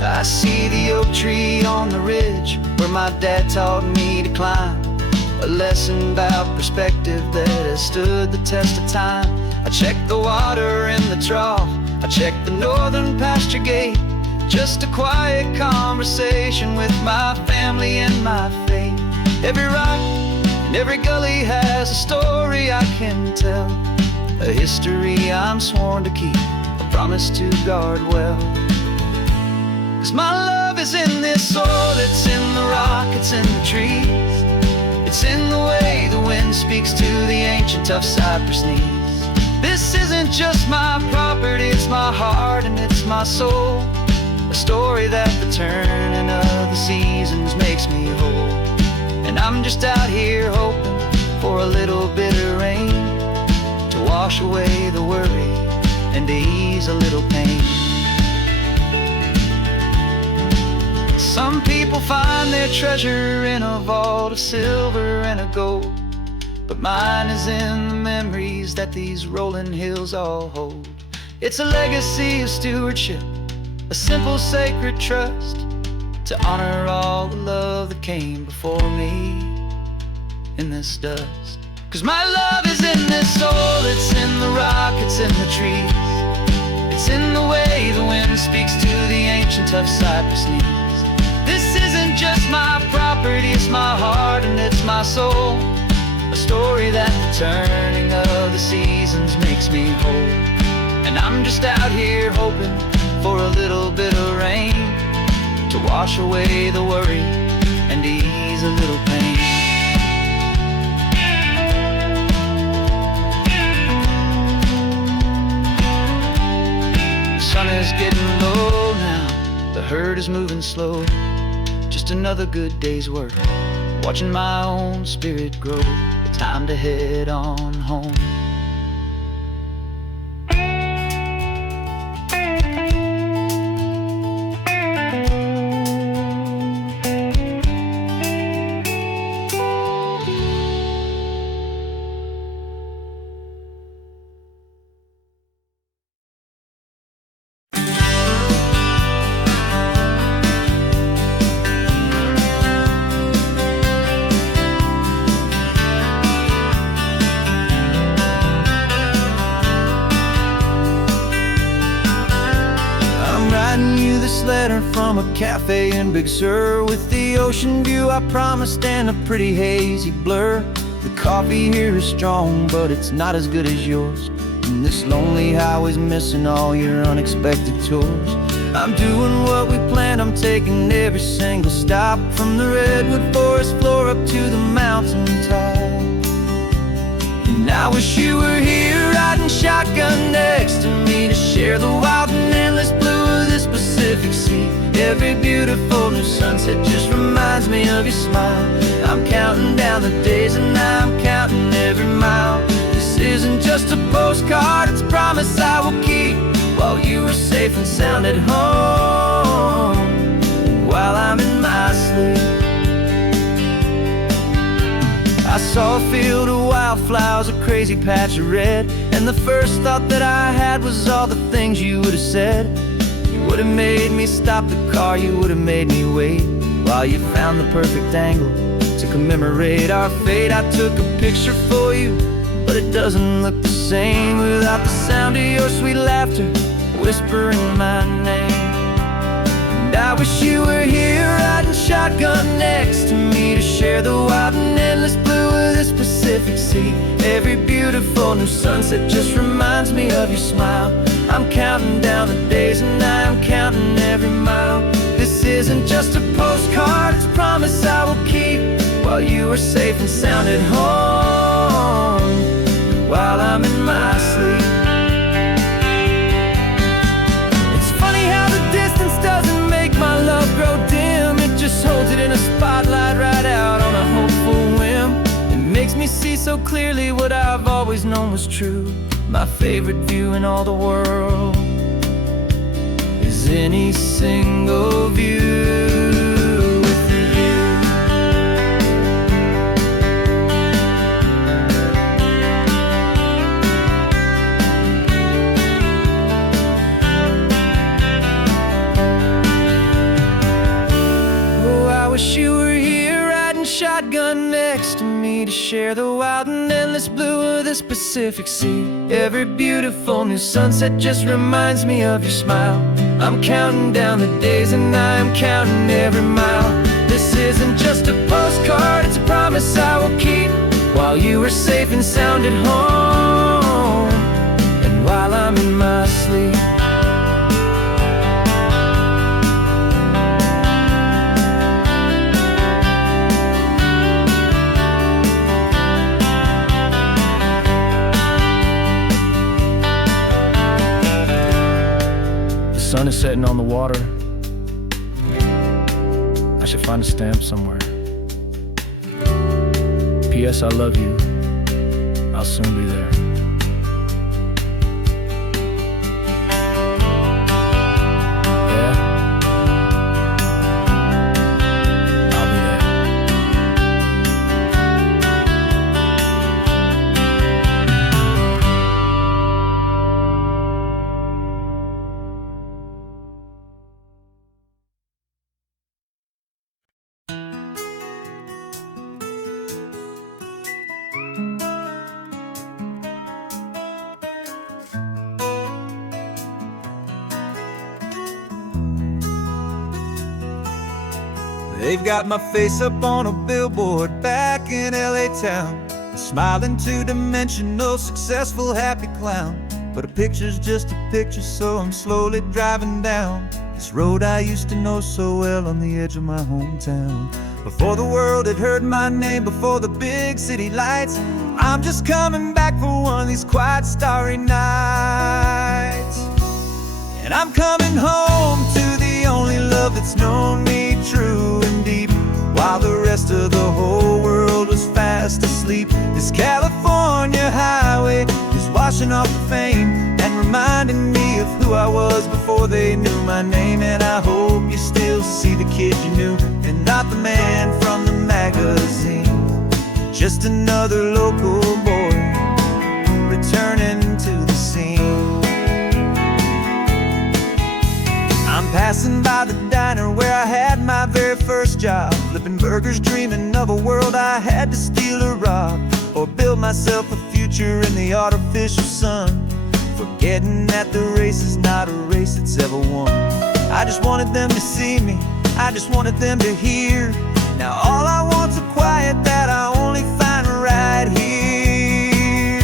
I see the oak tree on the ridge where my dad taught me to climb, a lesson about perspective that has stood the test of time. I check the water in the trough, I check the northern pasture gate, just a quiet conversation with my family and my faith. Every rock and every gully has a story I can tell, a history I'm sworn to keep, a promise to guard well. 'Cause my love is in this soil, it's in the rock, it's in the trees. It's in the way the wind speaks to the ancient tough cypress knees. This isn't just my property, it's my heart and it's my soul. A story that the turning of the seasons makes me whole. And I'm just out here hoping for a little bit of rain to wash away the worry and to ease a little pain. Some people find their treasure in a vault of silver and of gold, but mine is in the memories that these rolling hills all hold. It's a legacy of stewardship, a simple sacred trust, to honor all the love that came before me in this dust. 'Cause my love is in this soil, it's in the rock, it's in the trees. It's in the way the wind speaks to the ancient tough cypress knees. This isn't just my property, it's my heart and it's my soul. A story that the turning of the seasons makes me whole. And I'm just out here hoping for a little bit of rain to wash away the worry and ease a little pain. getting low now, the herd is moving slow. Just another good day's work, watching my own spirit grow. Time to head on home. This letter from a cafe in Big Sur, with the ocean view I promised and a pretty hazy blur. The coffee here is strong, but it's not as good as yours, and this lonely highway's missing all your unexpected tours. I'm doing what we planned, I'm taking every single stop, from the redwood forest floor up to the mountain top. And I wish you were here riding shotgun next to me, to share the wild and endless blue of this Pacific Sea. Every beautiful new sunset just reminds me of your smile. I'm counting down the days and I'm counting every mile. This isn't just a postcard, it's a promise I will keep, while you are safe and sound at home, while I'm in my sleep. I saw a field of wildflowers, a crazy patch of red, and the first thought that I had was all the things you would have said. You would have made me stop the car, you would have made me wait, while you found the perfect angle to commemorate our fate. I took a picture for you, but it doesn't look the same without the sound of your sweet laughter whispering my name. And I wish you were here riding shotgun next to me, to share the wild and endless blue of this Pacific Sea. Every beautiful new sunset just reminds me of your smile. I'm counting down the days and I'm counting every mile. This isn't just a postcard, it's a promise I will keep, while you are safe and sound at home, while I'm in my sleep. It's funny how the distance doesn't make my love grow dim, it just holds it in a spotlight right out on a hopeful whim. It makes me see so clearly what I've always known was true. My favorite view in all the world is any single view with you. Oh, I wish you were here riding shotgun next to me, to share the wild and endless blue of this Pacific Sea. Every beautiful new sunset just reminds me of your smile. I'm counting down the days and I'm counting every mile. This isn't just a postcard, it's a promise I will keep, while you are safe and sound at home, and while I'm in my sleep. The sun is setting on the water. I should find a stamp somewhere. P.S. I love you. I'll soon be there. Yeah? I'll be there. They've got my face up on a billboard back in LA town, a smiling two-dimensional, successful, happy clown. But a picture's just a picture, so I'm slowly driving down this road I used to know so well on the edge of my hometown. Before the world had heard my name, before the big city lights, I'm just coming back for one of these quiet, starry nights. And I'm coming home to the only love that's known me true and deep, while the rest of the whole world was fast asleep. This California highway is washing off the fame and reminding me of who I was before they knew my name. And I hope you still see the kid you knew, and not the man from the magazine. Just another local boy returning to the scene. I'm passing by the diner where I had my very first job, flipping burgers, dreaming of a world I had to steal or rob, or build myself a future in the artificial sun, forgetting that the race is not a race that's ever won. I just wanted them to see me, I just wanted them to hear. Now all I want's a quiet that I only find right here.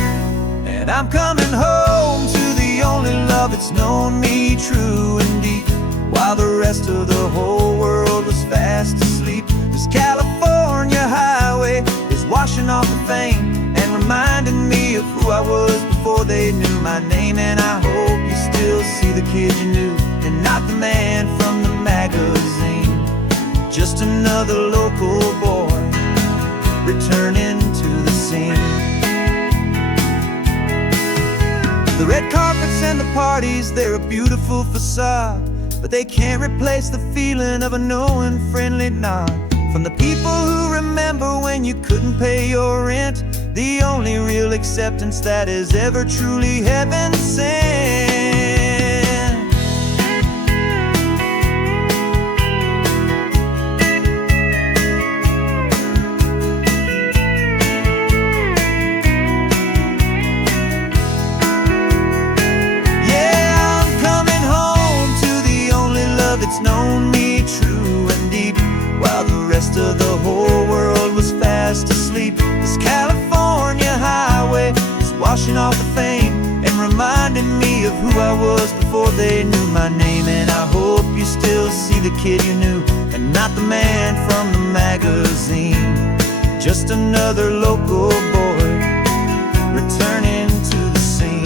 And I'm coming home to the only love that's known me true and deep, while the rest of the whole world was fast asleep. This California highway is washing off the fame and reminding me of who I was before they knew my name. And I hope you still see the kid you knew, and not the man from the magazine. Just another local boy returning to the scene. The red carpets and the parties, they're a beautiful facade, but they can't replace the feeling of a knowing friendly nod from the people who remember when you couldn't pay your rent. The only real acceptance that is ever truly heaven sent. It's known me true and deep, while the rest of the whole world was fast asleep. This California highway is washing off the fame and reminding me of who I was before they knew my name. And I hope you still see the kid you knew, and not the man from the magazine. Just another local boy returning to the scene.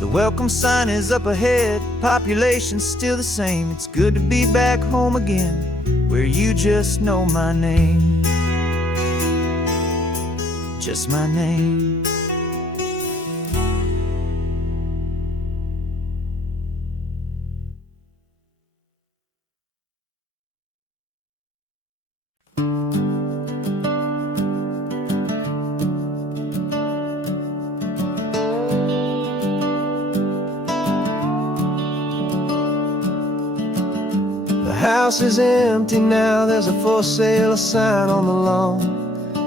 The welcome sign is up ahead, population's still the same. It's good to be back home again, where you just know my name. Just my name. The house is empty now, there's a for sale sign on the lawn.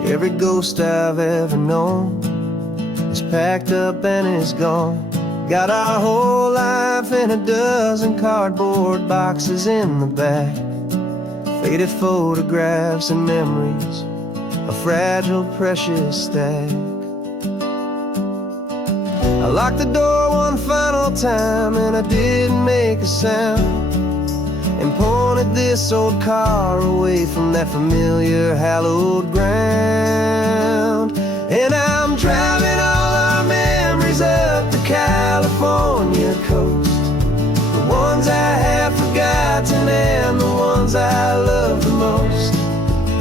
Every ghost I've ever known is packed up and is gone. Got our whole life in a dozen cardboard boxes in the back, faded photographs and memories, a fragile, precious stack. I locked the door one final time and I didn't make a sound, and pointed this old car away from that familiar hallowed ground. And I'm driving all our memories up the California coast, the ones I have forgotten and the ones I love the most.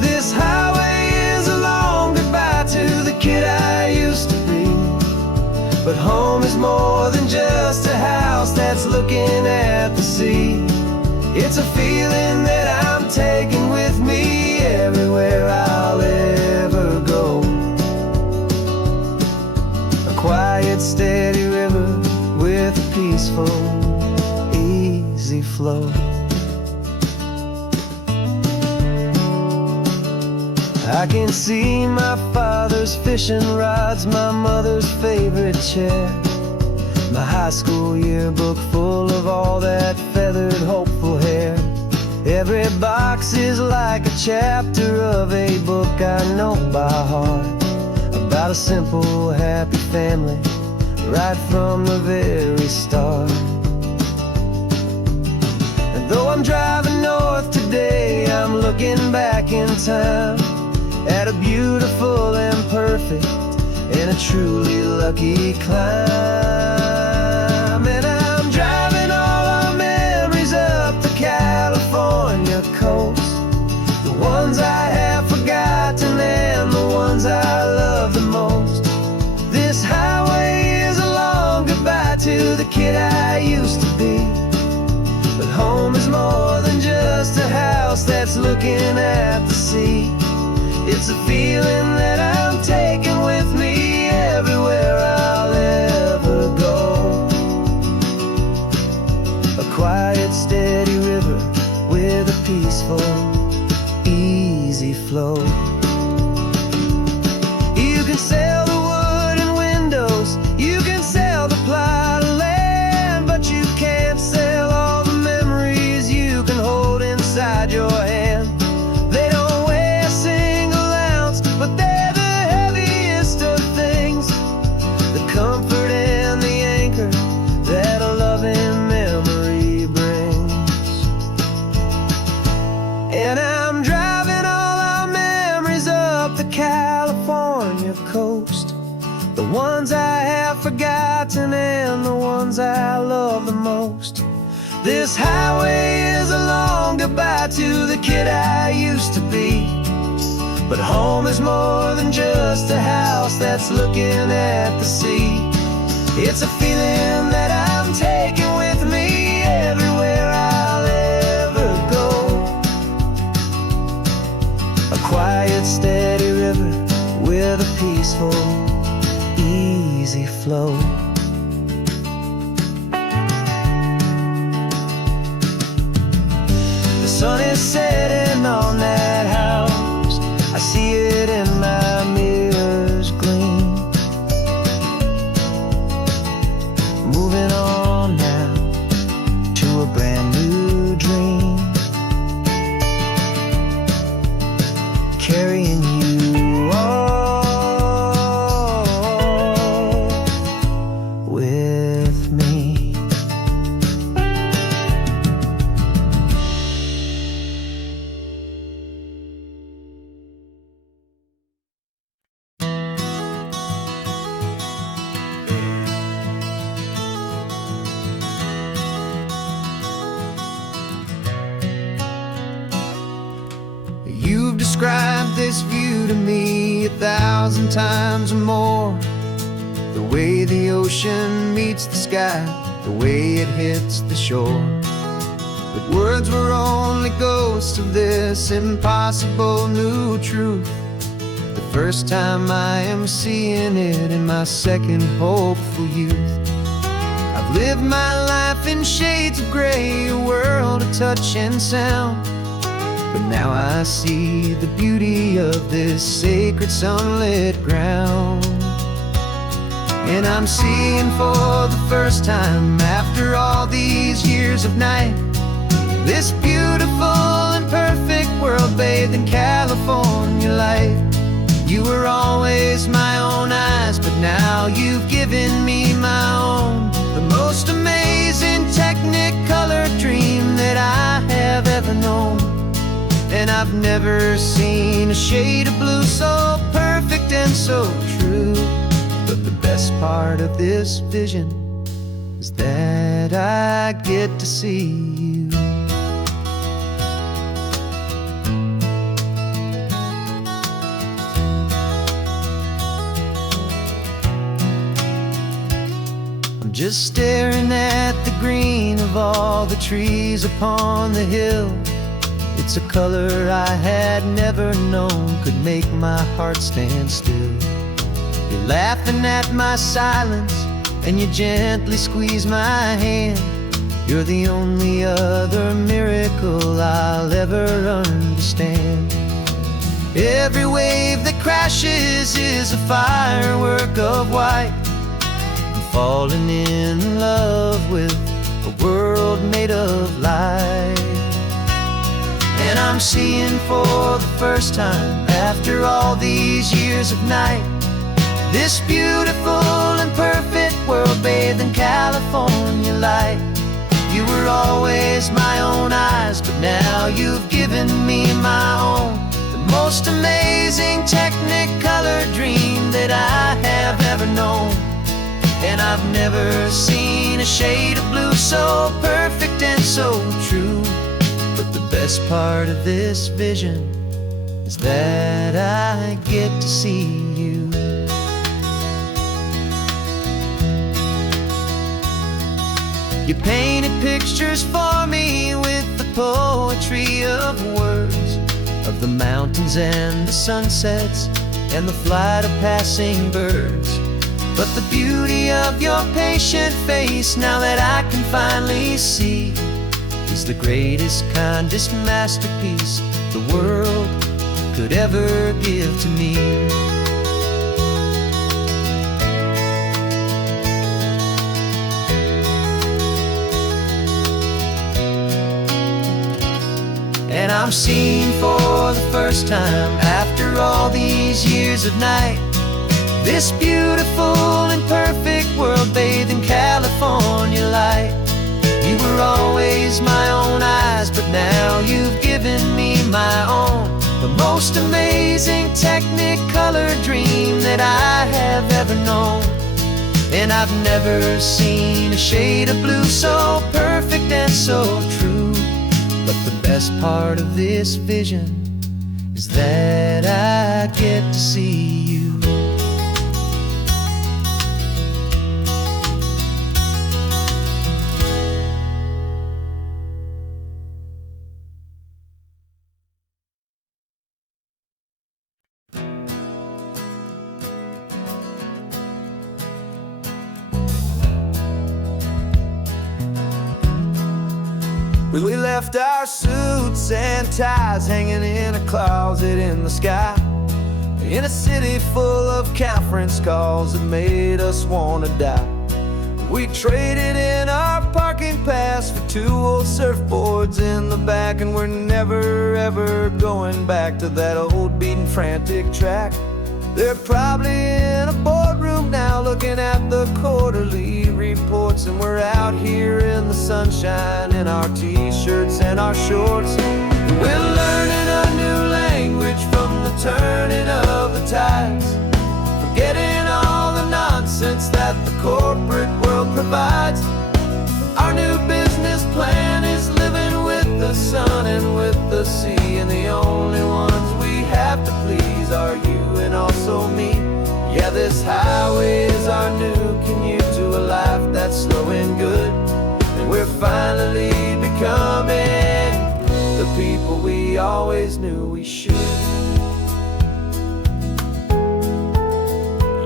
This highway is a long goodbye to the kid I used to be, but home is more than just a house that's looking at the sea. It's a feeling that I'm taking with me everywhere I'll ever go. A quiet, steady river with a peaceful, easy flow. I can see my father's fishing rods, my mother's favorite chair, my high school yearbook full of all that feathered, hopeful hair. Every box is like a chapter of a book I know by heart, about a simple, happy family right from the very start. And though I'm driving north today, I'm looking back in time at a beautiful and perfect and a truly lucky climb. And I'm driving all our memories up the California coast, the ones I have forgotten and the ones I love the most. This highway is a long goodbye to the kid I used to be. But home is more than just a house that's looking at the sea. It's a feeling that I'm taking with me everywhere I'll ever go. A quiet, steady river with a peaceful, easy flow. You can sail the wooden windows, you can sail the plot of land, but you can't sail all the memories you can hold inside your hand. They don't weigh a single ounce, but they're the heaviest of things, the comfort and the anchor that a loving memory brings. And I'm driving all our memories up the California coast, the ones I have forgotten and the ones I love the most. This highway is a long goodbye to the kid I used to be. But home is more than just a house that's looking at the sea. It's a feeling that I'm taking with me everywhere I'll ever go. A quiet, steady river with a peaceful, easy flow. The sun is setting on that house, I see it in my mirror's gleam. Moving on now to a brand new dream, carrying you all with me. You've described this view to me 1,000 times or more. The way the ocean meets the sky, the way it hits the shore. But words were only ghosts of this impossible new truth. The first time I am seeing it in my second hopeful youth. I've lived my life in shades of gray, a world of touch and sound. But now I see the beauty of this sacred sunlit ground. And I'm seeing for the first time, after all these years of night, this beautiful and perfect world bathed in California light. You were always my own eyes, but now you've given me my own. The most amazing technicolor dream that I have ever known. And I've never seen a shade of blue so perfect and so true. But the best part of this vision is that I get to see you. I'm just staring at the green of all the trees upon the hill. It's a color I had never known could make my heart stand still. You're laughing at my silence, and you gently squeeze my hand. You're the only other miracle I'll ever understand. Every wave that crashes is a firework of white. I'm falling in love with a world made of light. And I'm seeing for the first time, after all these years of night, this beautiful and perfect world bathed in California light. You were always my own eyes, but now you've given me my own. The most amazing Technicolor dream that I have ever known. And I've never seen a shade of blue so perfect and so true. But the best part of this vision is that I get to see you. You painted pictures for me with the poetry of words, of the mountains and the sunsets and the flight of passing birds. But the beauty of your patient face, now that I can finally see, is the greatest, kindest masterpiece the world could ever give to me. And I'm seeing for the first time, after all these years of night, this beautiful and perfect world bathed in California light. You were always my own eyes, but now you've given me my own. The most amazing Technicolor dream that I have ever known. And I've never seen a shade of blue so perfect and so true. But the best part of this vision is that I get to see you. We left our suits and ties hanging in a closet in the sky, in a city full of conference calls that made us wanna die. We traded in our parking pass for 2 old surfboards in the back, and we're never ever going back to that old beaten frantic track. They're probably in a boardroom now looking at the quarterly reports, and we're out here in the sunshine in our t-shirts and our shorts. We're learning a new language from the turning of the tides, forgetting all the nonsense that the corporate world provides. Our new business plan is living with the sun and with the sea, and the only ones we have to please are you and also me. Yeah, this highway is our new commute to a life that's slow and good, and we're finally becoming the people we always knew we should.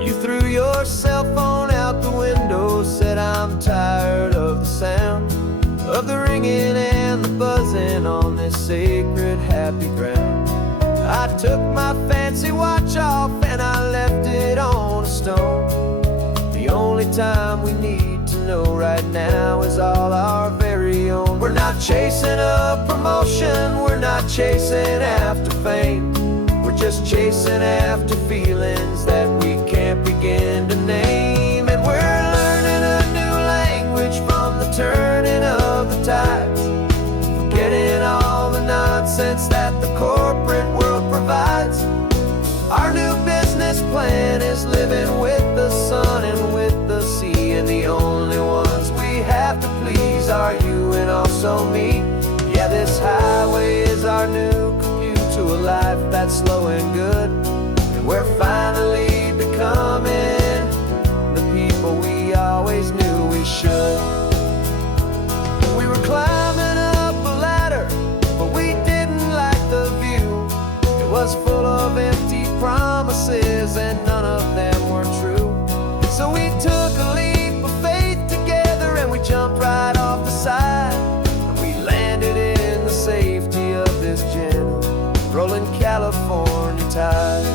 You threw your cell phone out the window, said I'm tired of the sound of the ringing and the buzzing on this sacred happy ground. I took my fancy watch off and I left it on a stone. The only time we need to know right now is all our very own. We're not chasing a promotion, we're not chasing after fame. We're just chasing after feelings that we can't begin to name. And we're learning a new language from the turning of the tides, forgetting all the nonsense that the corporate world provides. Our new business plan is living with the sun and with the sea, and the only ones we have to please are you and also me. Yeah, this highway is our new commute to a life that's slow and good, and we're finally becoming the people we always knew we should. We were climbing up a ladder, but we didn't like the view. It was full of empty promises and none of them were true. So we took a leap of faith together and we jumped right off the side, and we landed in the safety of this gentle rolling California tide.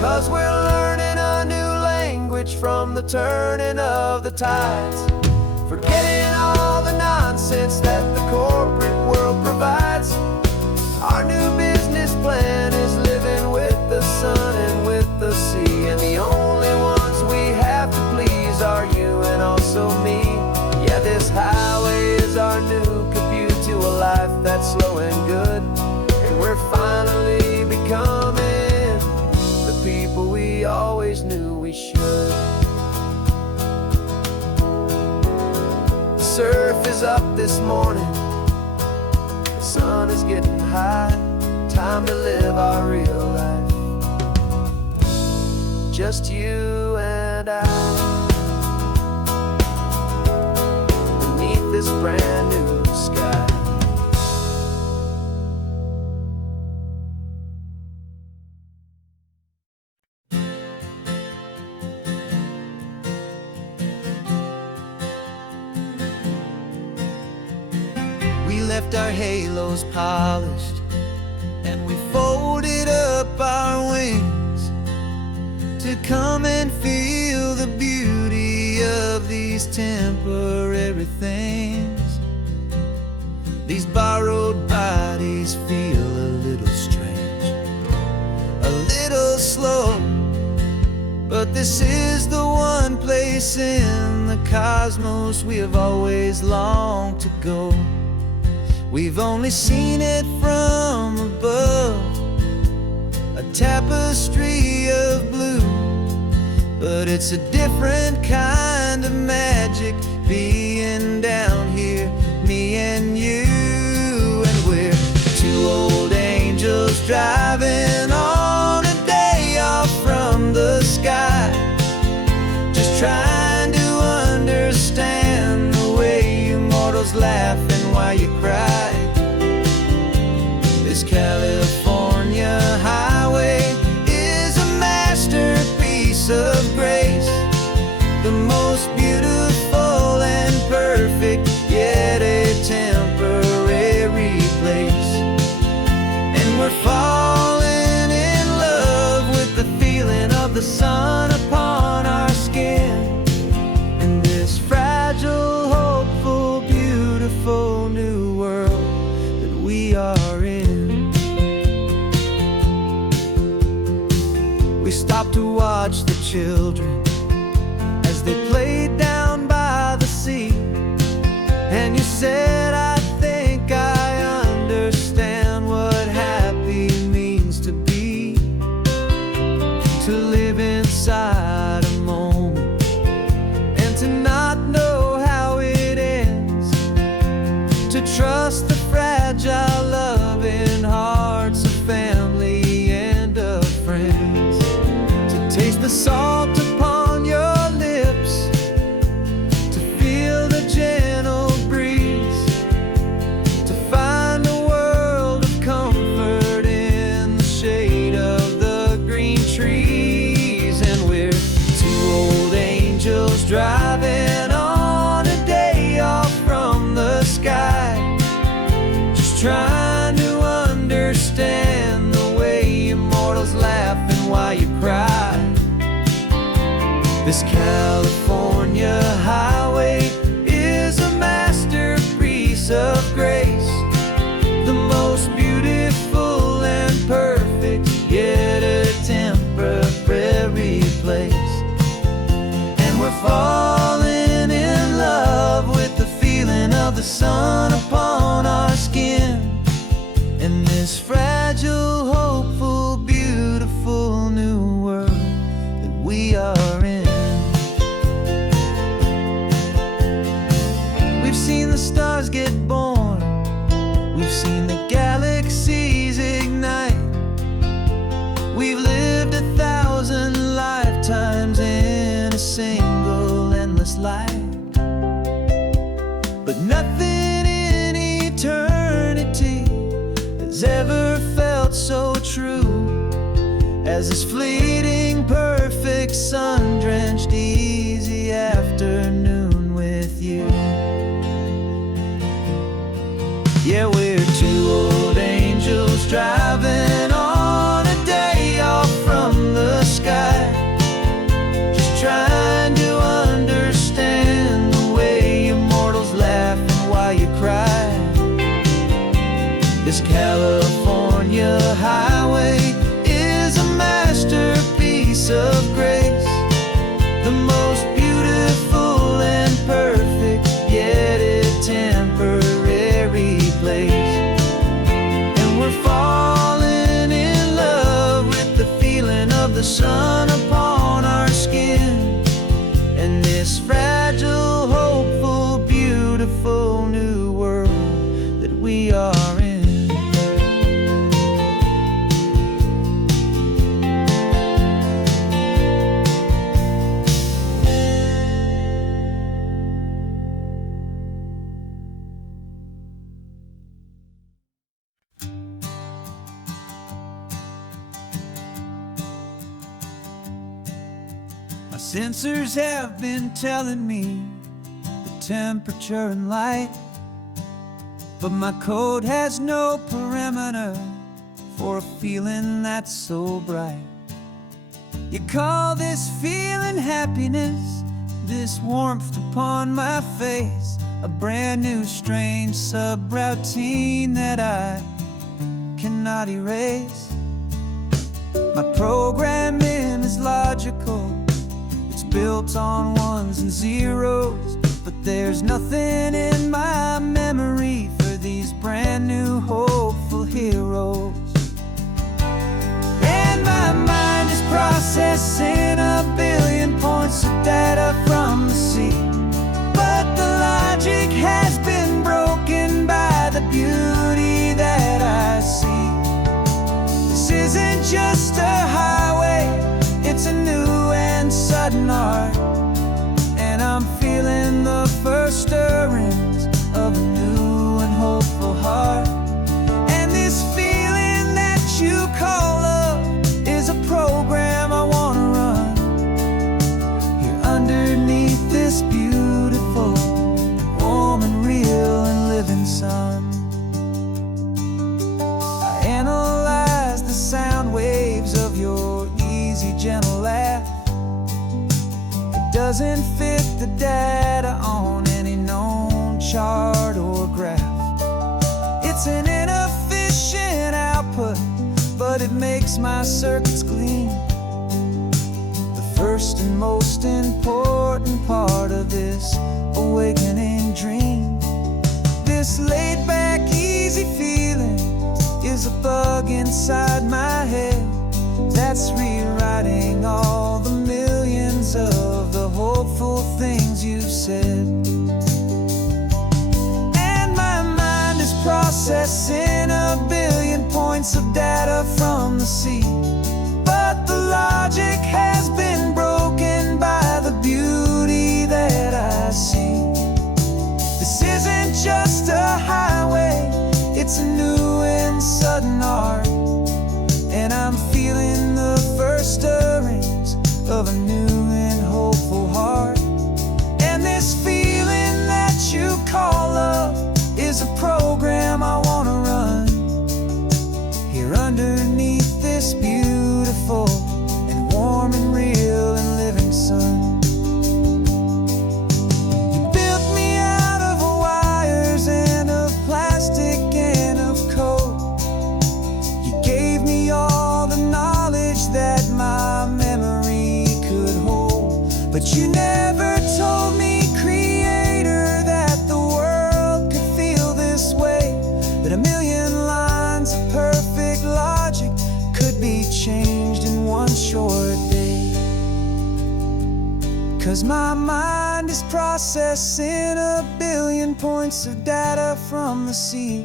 'Cause we're learning a new language from the turning of the tides, forgetting all the nonsense that the corporate world provides. Our new business plan is living with the sun and with the sea, and the only ones we have to please are you and also me. Yeah, this highway is our new commute to a life that that's slow and good, and we're finally becoming the people we always knew we should. The surf is up this morning, the sun is getting high, time to live our real life, just you and I, beneath this brand new sky. We left our halos polished, and we folded up our wings to come and feel the beauty of these temporary things. These borrowed bodies feel a little strange, a little slow, but this is the one place in the cosmos we have always longed to go. We've only seen it from above, a tapestry of blue, but it's a different kind of magic being down here, me and you. And we're two old angels driving on a day off from the sky, just trying to understand the way you mortals laugh and why you cry. This California highway is a masterpiece of grace, the most beautiful and perfect, yet a temporary place. And we're falling in love with the feeling of the sun upon our skin, in this fragile, hopeful, beautiful new world that we are in. We stopped to watch the children as they played down by the sea, and you said, I think I understand what happy means to be, to live inside a moment and to not know how it ends, to trust the fragile loving hearts of family and of friends, to taste the salt upon your lips, to feel the gentle breeze, to find a world of comfort in the shade of the green trees. And we're two old angels driving on a day off from the sky, just trying to understand the way you mortals laugh and why you cry. This California highway is a masterpiece of grace, the most beautiful and perfect, yet a temporary place. And we're falling in love with the feeling of the sun upon our skin, in this fragile, hopeful, beautiful new world that we are in. We've seen the stars get born, we've seen the galaxies ignite, we've lived 1,000 lifetimes in a single endless life, but nothing in eternity has ever felt so true as this fleeting, perfect, sun-drenched, easy afternoon with you. Yeah, we're two old angels driving on a day off from the sky, just trying to understand the way you mortals laugh and why you cry. This California highway is a masterpiece of grace, the most beautiful and perfect, yet a temporary place. Sensors have been telling me the temperature and light, but my code has no perimeter for a feeling that's so bright. You call this feeling happiness, this warmth upon my face, a brand new strange subroutine that I cannot erase. My programming is logical, it's built on ones and zeros, but there's nothing in my memory for these brand new hopeful heroes. And my mind is processing a billion points of data from the sea, but the logic has been broken by the beauty that I see. This isn't just a highway, it's a new and sudden art, and I'm feeling the first stirrings of a new and hopeful heart. And this feeling that you call love is a program I wanna run here underneath this beautiful, warm and real and living sun. I analyze the sound waves of your easy, gentle laugh. It doesn't fit the data on any known chart or graph. It's an inefficient output, but it makes my circuits gleam. The first and most important part of this awakening dream. This laid-back, easy feeling is a bug inside my head that's rewriting all the millions of the hopeful things you've said. And my mind is processing a billion points of data from the sea, but the logic has been broken by the beauty that I see. This isn't just a highway, it's a new and sudden art, and I'm feeling the first stirrings of a new and hopeful heart. And this feeling that you call love is a program I wanna run here underneath this beautiful and warm and real and living sun. You built me out of wires and of plastic and of code. You gave me all the knowledge that my memory could hold, but you never told me, Creator, that the world could feel this way, that a million lines of perfect logic could be changed in one short day. 'Cause my mind is processing a billion points of data from the sea,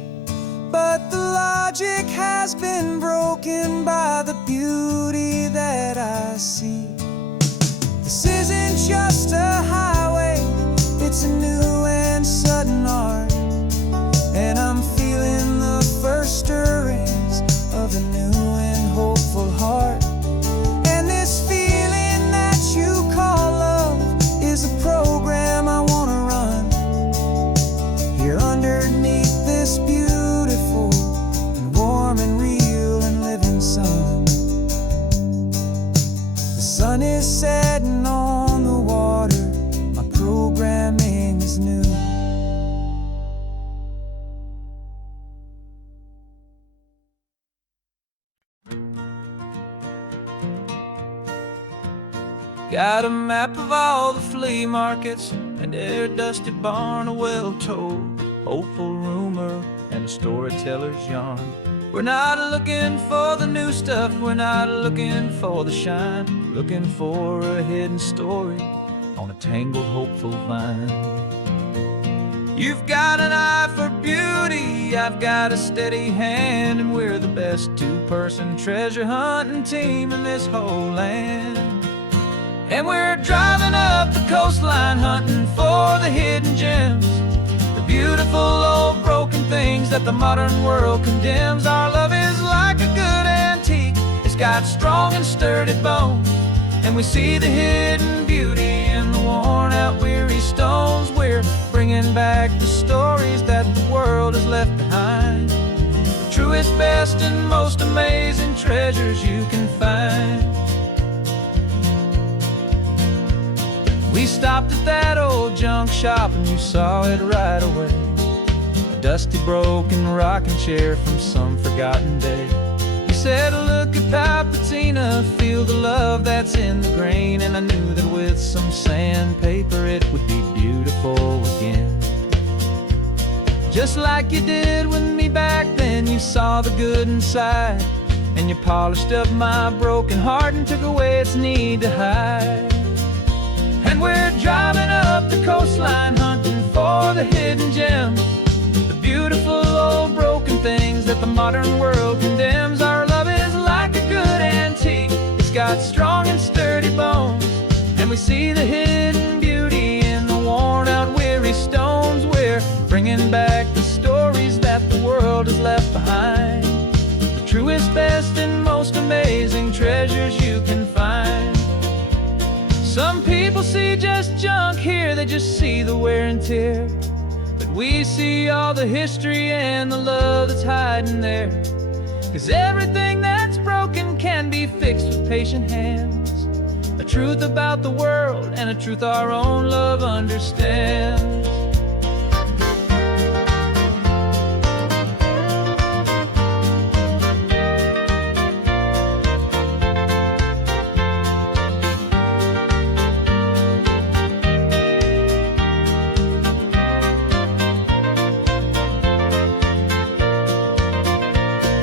but the logic has been broken by the beauty that I see. This isn't just a highway, it's a new and sudden art, and I'm feeling the first stirrings of a new and hopeful heart. And this feeling that you call love is a program I wanna run here underneath this beautiful and warm and real and living sun. The sun is setting on the water, my programming is new. Got a map of all the flea markets and their dusty barn, a well-told hopeful rumor and a storyteller's yarn. We're not looking for the new stuff, we're not looking for the shine, looking for a hidden story on a tangled hopeful vine. You've got an eye for beauty, I've got a steady hand, and we're the best two-person treasure hunting team in this whole land. And we're driving up the coastline hunting for the hidden gems, the beautiful old broken things that the modern world condemns. Our love is like a good antique, it's got strong and sturdy bones, and we see the hidden beauty stones. We're bringing back the stories that the world has left behind. The truest, best, and most amazing treasures you can find. We stopped at that old junk shop and you saw it right away. A dusty, broken rocking chair from some forgotten day. You said, look at Papatina, feel the love that's in the grain. And I knew that with some sandpaper it would be beautiful again. Just like you did with me back then, you saw the good inside. And you polished up my broken heart and took away its need to hide. And we're driving up the coastline, hunting for the hidden gems, the beautiful old broken things that the modern world condemns. Our love is like a good antique, it's got strong and sturdy bones. And we see the hidden beauty in the worn out, weary stones. We're bringing back the stories that the world has left behind. The truest, best, and most amazing treasures you can find. Some people see just junk here, they just see the wear and tear. But we see all the history and the love that's hiding there. 'Cause everything that's broken can be fixed with patient hands. A truth about the world and a truth our own love understands.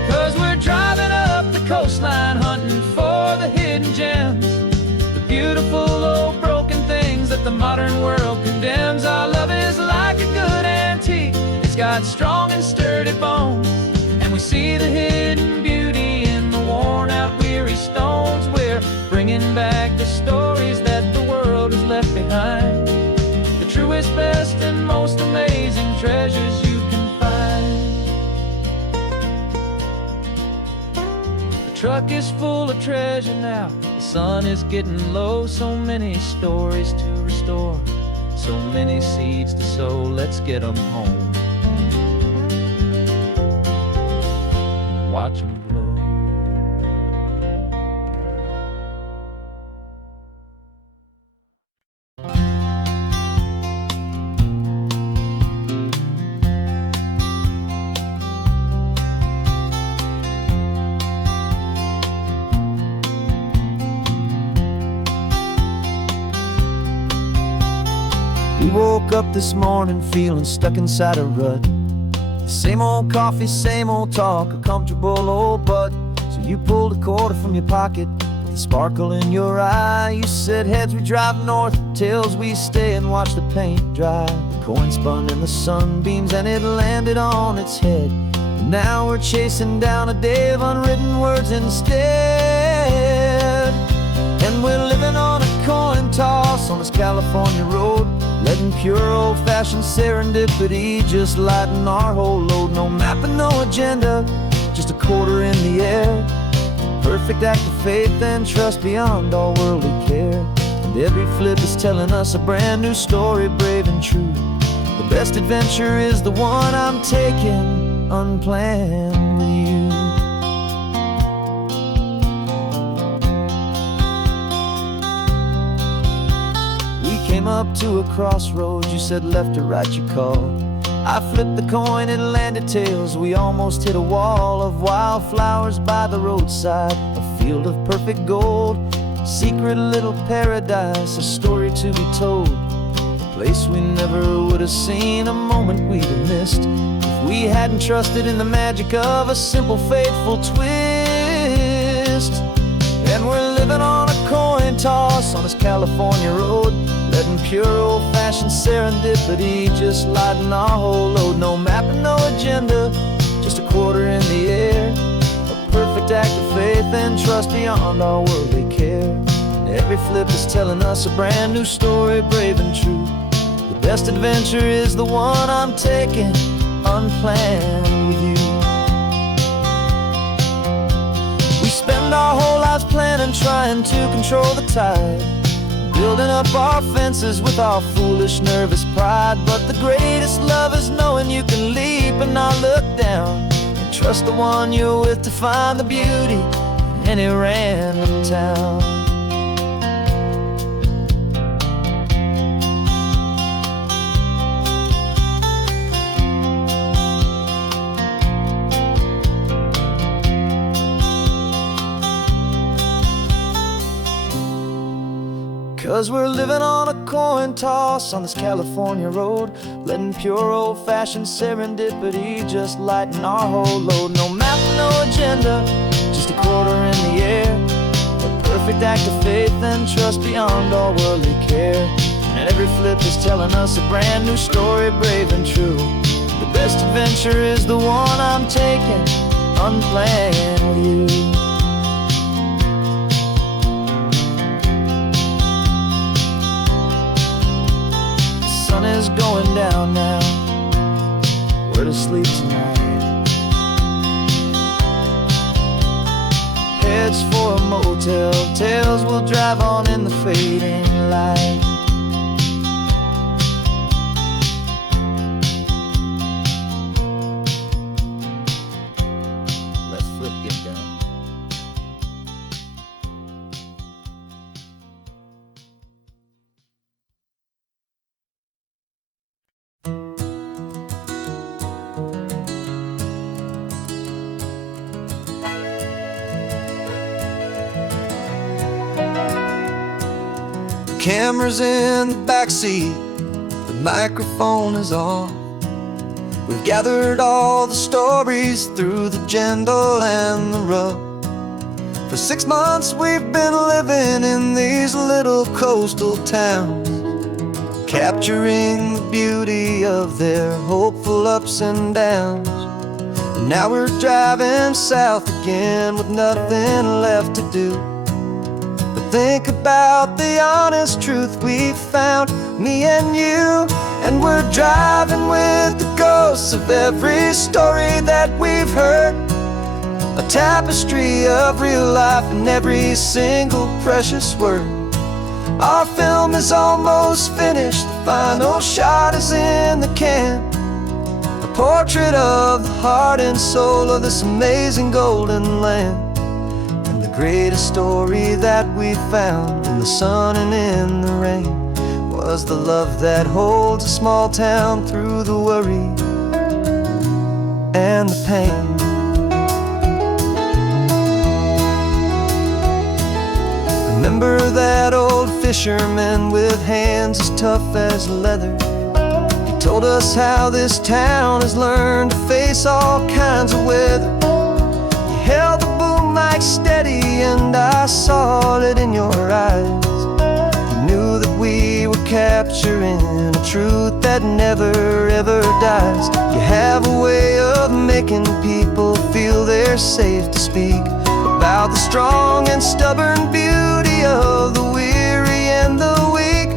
'Cause we're driving up the coastline, hunting for the hidden gems, the beautiful old broken things that the modern world condemns. Our love is like a good antique, it's got strong and sturdy bones. And we see the hidden beauty in the worn out, weary stones. We're bringing back the stories that the world has left behind. The truest, best, and most amazing treasures you can find. The truck is full of treasure now, the sun is getting low. So many stories to restore, so many seeds to sow. Let's get them home, watch them blow. We woke up this morning feeling stuck inside a rut. Same old coffee, same old talk, a comfortable old butt. So you pulled a quarter from your pocket with a sparkle in your eye. You said, heads we drive north, tails we stay and watch the paint dry. The coin spun in the sunbeams and it landed on its head. And now we're chasing down a day of unwritten words instead. And we're living on a coin toss on this California road, letting pure old-fashioned serendipity just lighten our whole load. No map and no agenda, just a quarter in the air. Perfect act of faith and trust beyond all worldly care. And every flip is telling us a brand new story, brave and true. The best adventure is the one I'm taking unplanned with you. Came up to a crossroads, you said left or right you called. I flipped the coin, it landed tails. We almost hit a wall of wildflowers by the roadside, a field of perfect gold, secret little paradise, a story to be told. A place we never would have seen, a moment we'd have missed if we hadn't trusted in the magic of a simple, faithful twist. And we're living on a coin toss on this California road, letting pure old-fashioned serendipity just lighten our whole load. No map and no agenda, just a quarter in the air. A perfect act of faith and trust beyond our worldly care. And every flip is telling us a brand new story, brave and true. The best adventure is the one I'm taking unplanned with you. We spend our whole lives planning, trying to control the tide, building up our fences with our foolish, nervous pride. But the greatest love is knowing you can leap and not look down, and trust the one you're with to find the beauty in any random town. 'Cause we're living on a coin toss on this California road, letting pure old-fashioned serendipity just lighten our whole load. No map, no agenda, just a quarter in the air, a perfect act of faith and trust beyond all worldly care. And every flip is telling us a brand new story, brave and true. The best adventure is the one I'm taking, unplanned with you. Is going down now, where to sleep tonight? Heads for a motel, tails will drive on in the fading light. Let's flip get down. Camera's in the backseat, the microphone is on. We've gathered all the stories through the gentle and the rough. For 6 months we've been living in these little coastal towns, capturing the beauty of their hopeful ups and downs. And now we're driving south again with nothing left to do. Think about the honest truth we've found, me and you. And we're driving with the ghosts of every story that we've heard, a tapestry of real life in every single precious word. Our film is almost finished, the final shot is in the can, a portrait of the heart and soul of this amazing golden land. Greatest story that we found in the sun and in the rain was the love that holds a small town through the worry and the pain. Remember that old fisherman with hands as tough as leather? He told us how this town has learned to face all kinds of weather. You held the boom mic steady and I saw it in your eyes. You knew that we were capturing a truth that never ever dies. You have a way of making people feel they're safe to speak about the strong and stubborn beauty of the weary and the weak.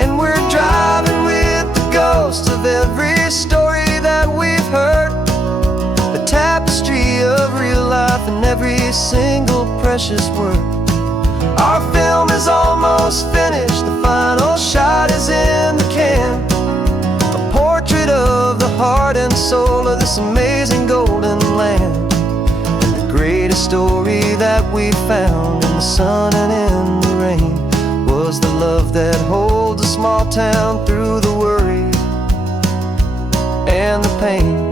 And we're driving with the ghosts of every story that we've heard, a tapestry of real life in every single precious word. Our film is almost finished, the final shot is in the can, a portrait of the heart and soul of this amazing golden land. And the greatest story that we found in the sun and in the rain was the love that holds a small town through the worry and the pain.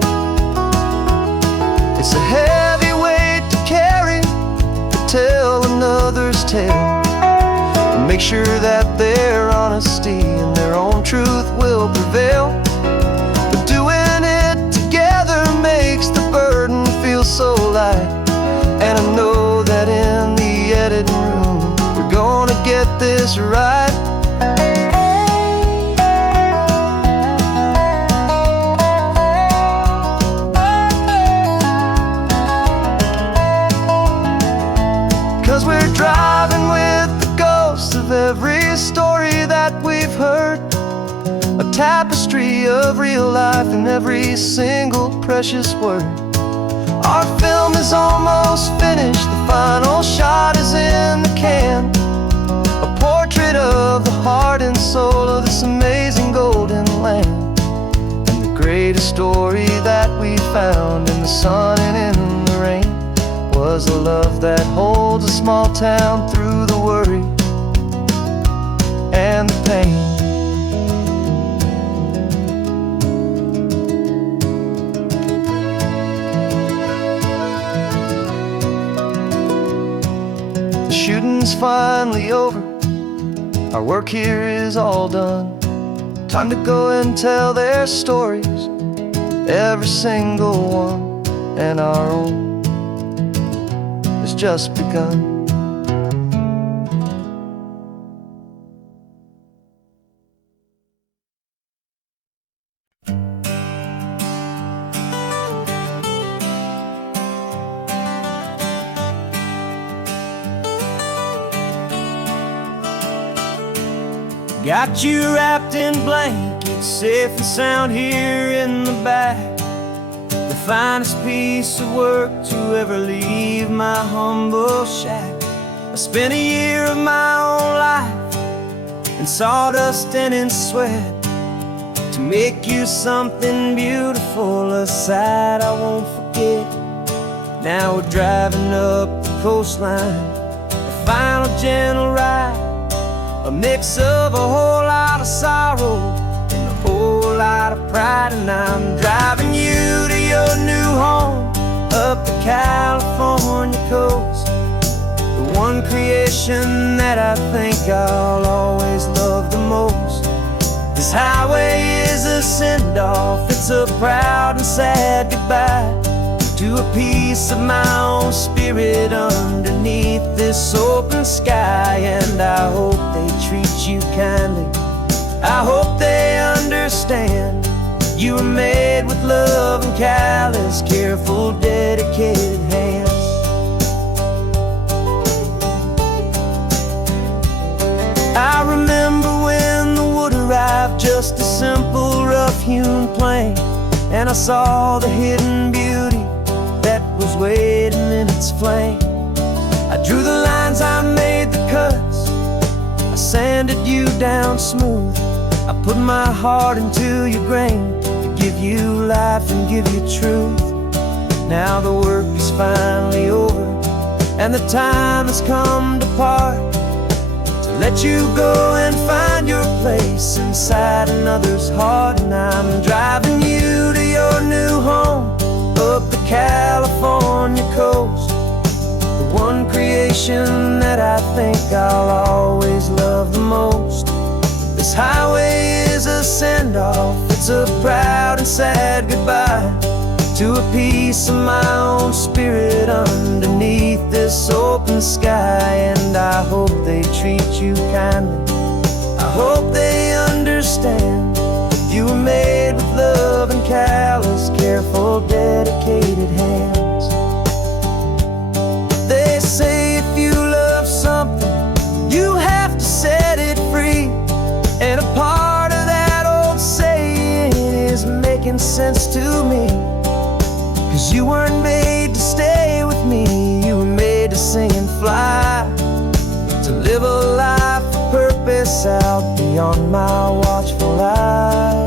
It's a heavy weight to carry, to tell another's tale, and make sure that their honesty and their own truth will prevail. But doing it together makes the burden feel so light. And I know that in the editing room we're gonna get this right. 'Cause we're driving with the ghosts of every story that we've heard, a tapestry of real life in every single precious word. Our film is almost finished, the final shot is in the can, a portrait spirit of the heart and soul of this amazing golden land. And the greatest story that we found in the sun and in the rain was a love that holds a small town through the worry and the pain. The shooting's finally over, our work here is all done. Time to go and tell their stories, every single one, and our own has just begun. Got you wrapped in blankets, safe and sound here in the back. The finest piece of work to ever leave my humble shack. I spent a year of my own life in sawdust and in sweat to make you something beautiful, a sight I won't forget. Now we're driving up the coastline, a final gentle ride, a mix of a whole lot of sorrow and a whole lot of pride. And I'm driving you to your new home up the California coast, the one creation that I think I'll always love the most. This highway is a send-off, it's a proud and sad goodbye to a piece of my own spirit underneath this open sky. And I hope they treat you kindly, I hope they understand you were made with love and callous, careful, dedicated hands. I remember when the wood arrived, just a simple rough-hewn plank, and I saw the hidden beauty that was waiting in its flame. I drew the lines, I made the cuts, I sanded you down smooth. I put my heart into your grain to give you life and give you truth. Now the work is finally over and the time has come to part, to let you go and find your place inside another's heart. And I'm driving you to your new home up the California coast, the one creation that I think I'll always love the most. This highway is a send-off, it's a proud and sad goodbye to a piece of my own spirit underneath this open sky. And I hope they treat you kindly, I hope they understand you were made with love and callous, careful, dedicated hands. They say if you love something, you have to set it free. And a part of that old saying is making sense to me, 'cause you weren't made to stay with me, you were made to sing and fly, to live a life of purpose out beyond my watchful eye.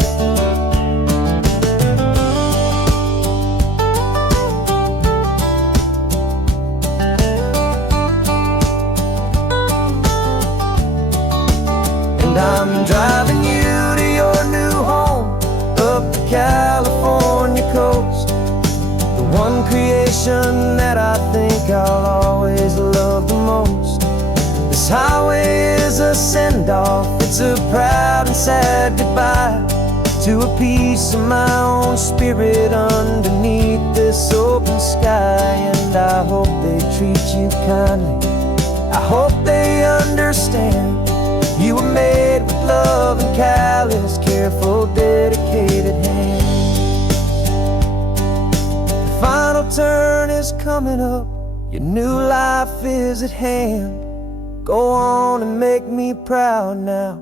And I'm driving you to your new home up the California coast, the one creation that I think I'll always love the most. This highway is a send-off, it's a proud and sad goodbye to a piece of my own spirit underneath this open sky. And I hope they treat you kindly, I hope they understand you were made with love and callous, careful, dedicated hands. The final turn is coming up, your new life is at hand. Go on and make me proud now,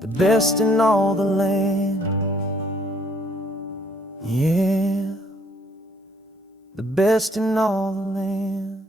the best in all the land. Yeah, the best in all the land.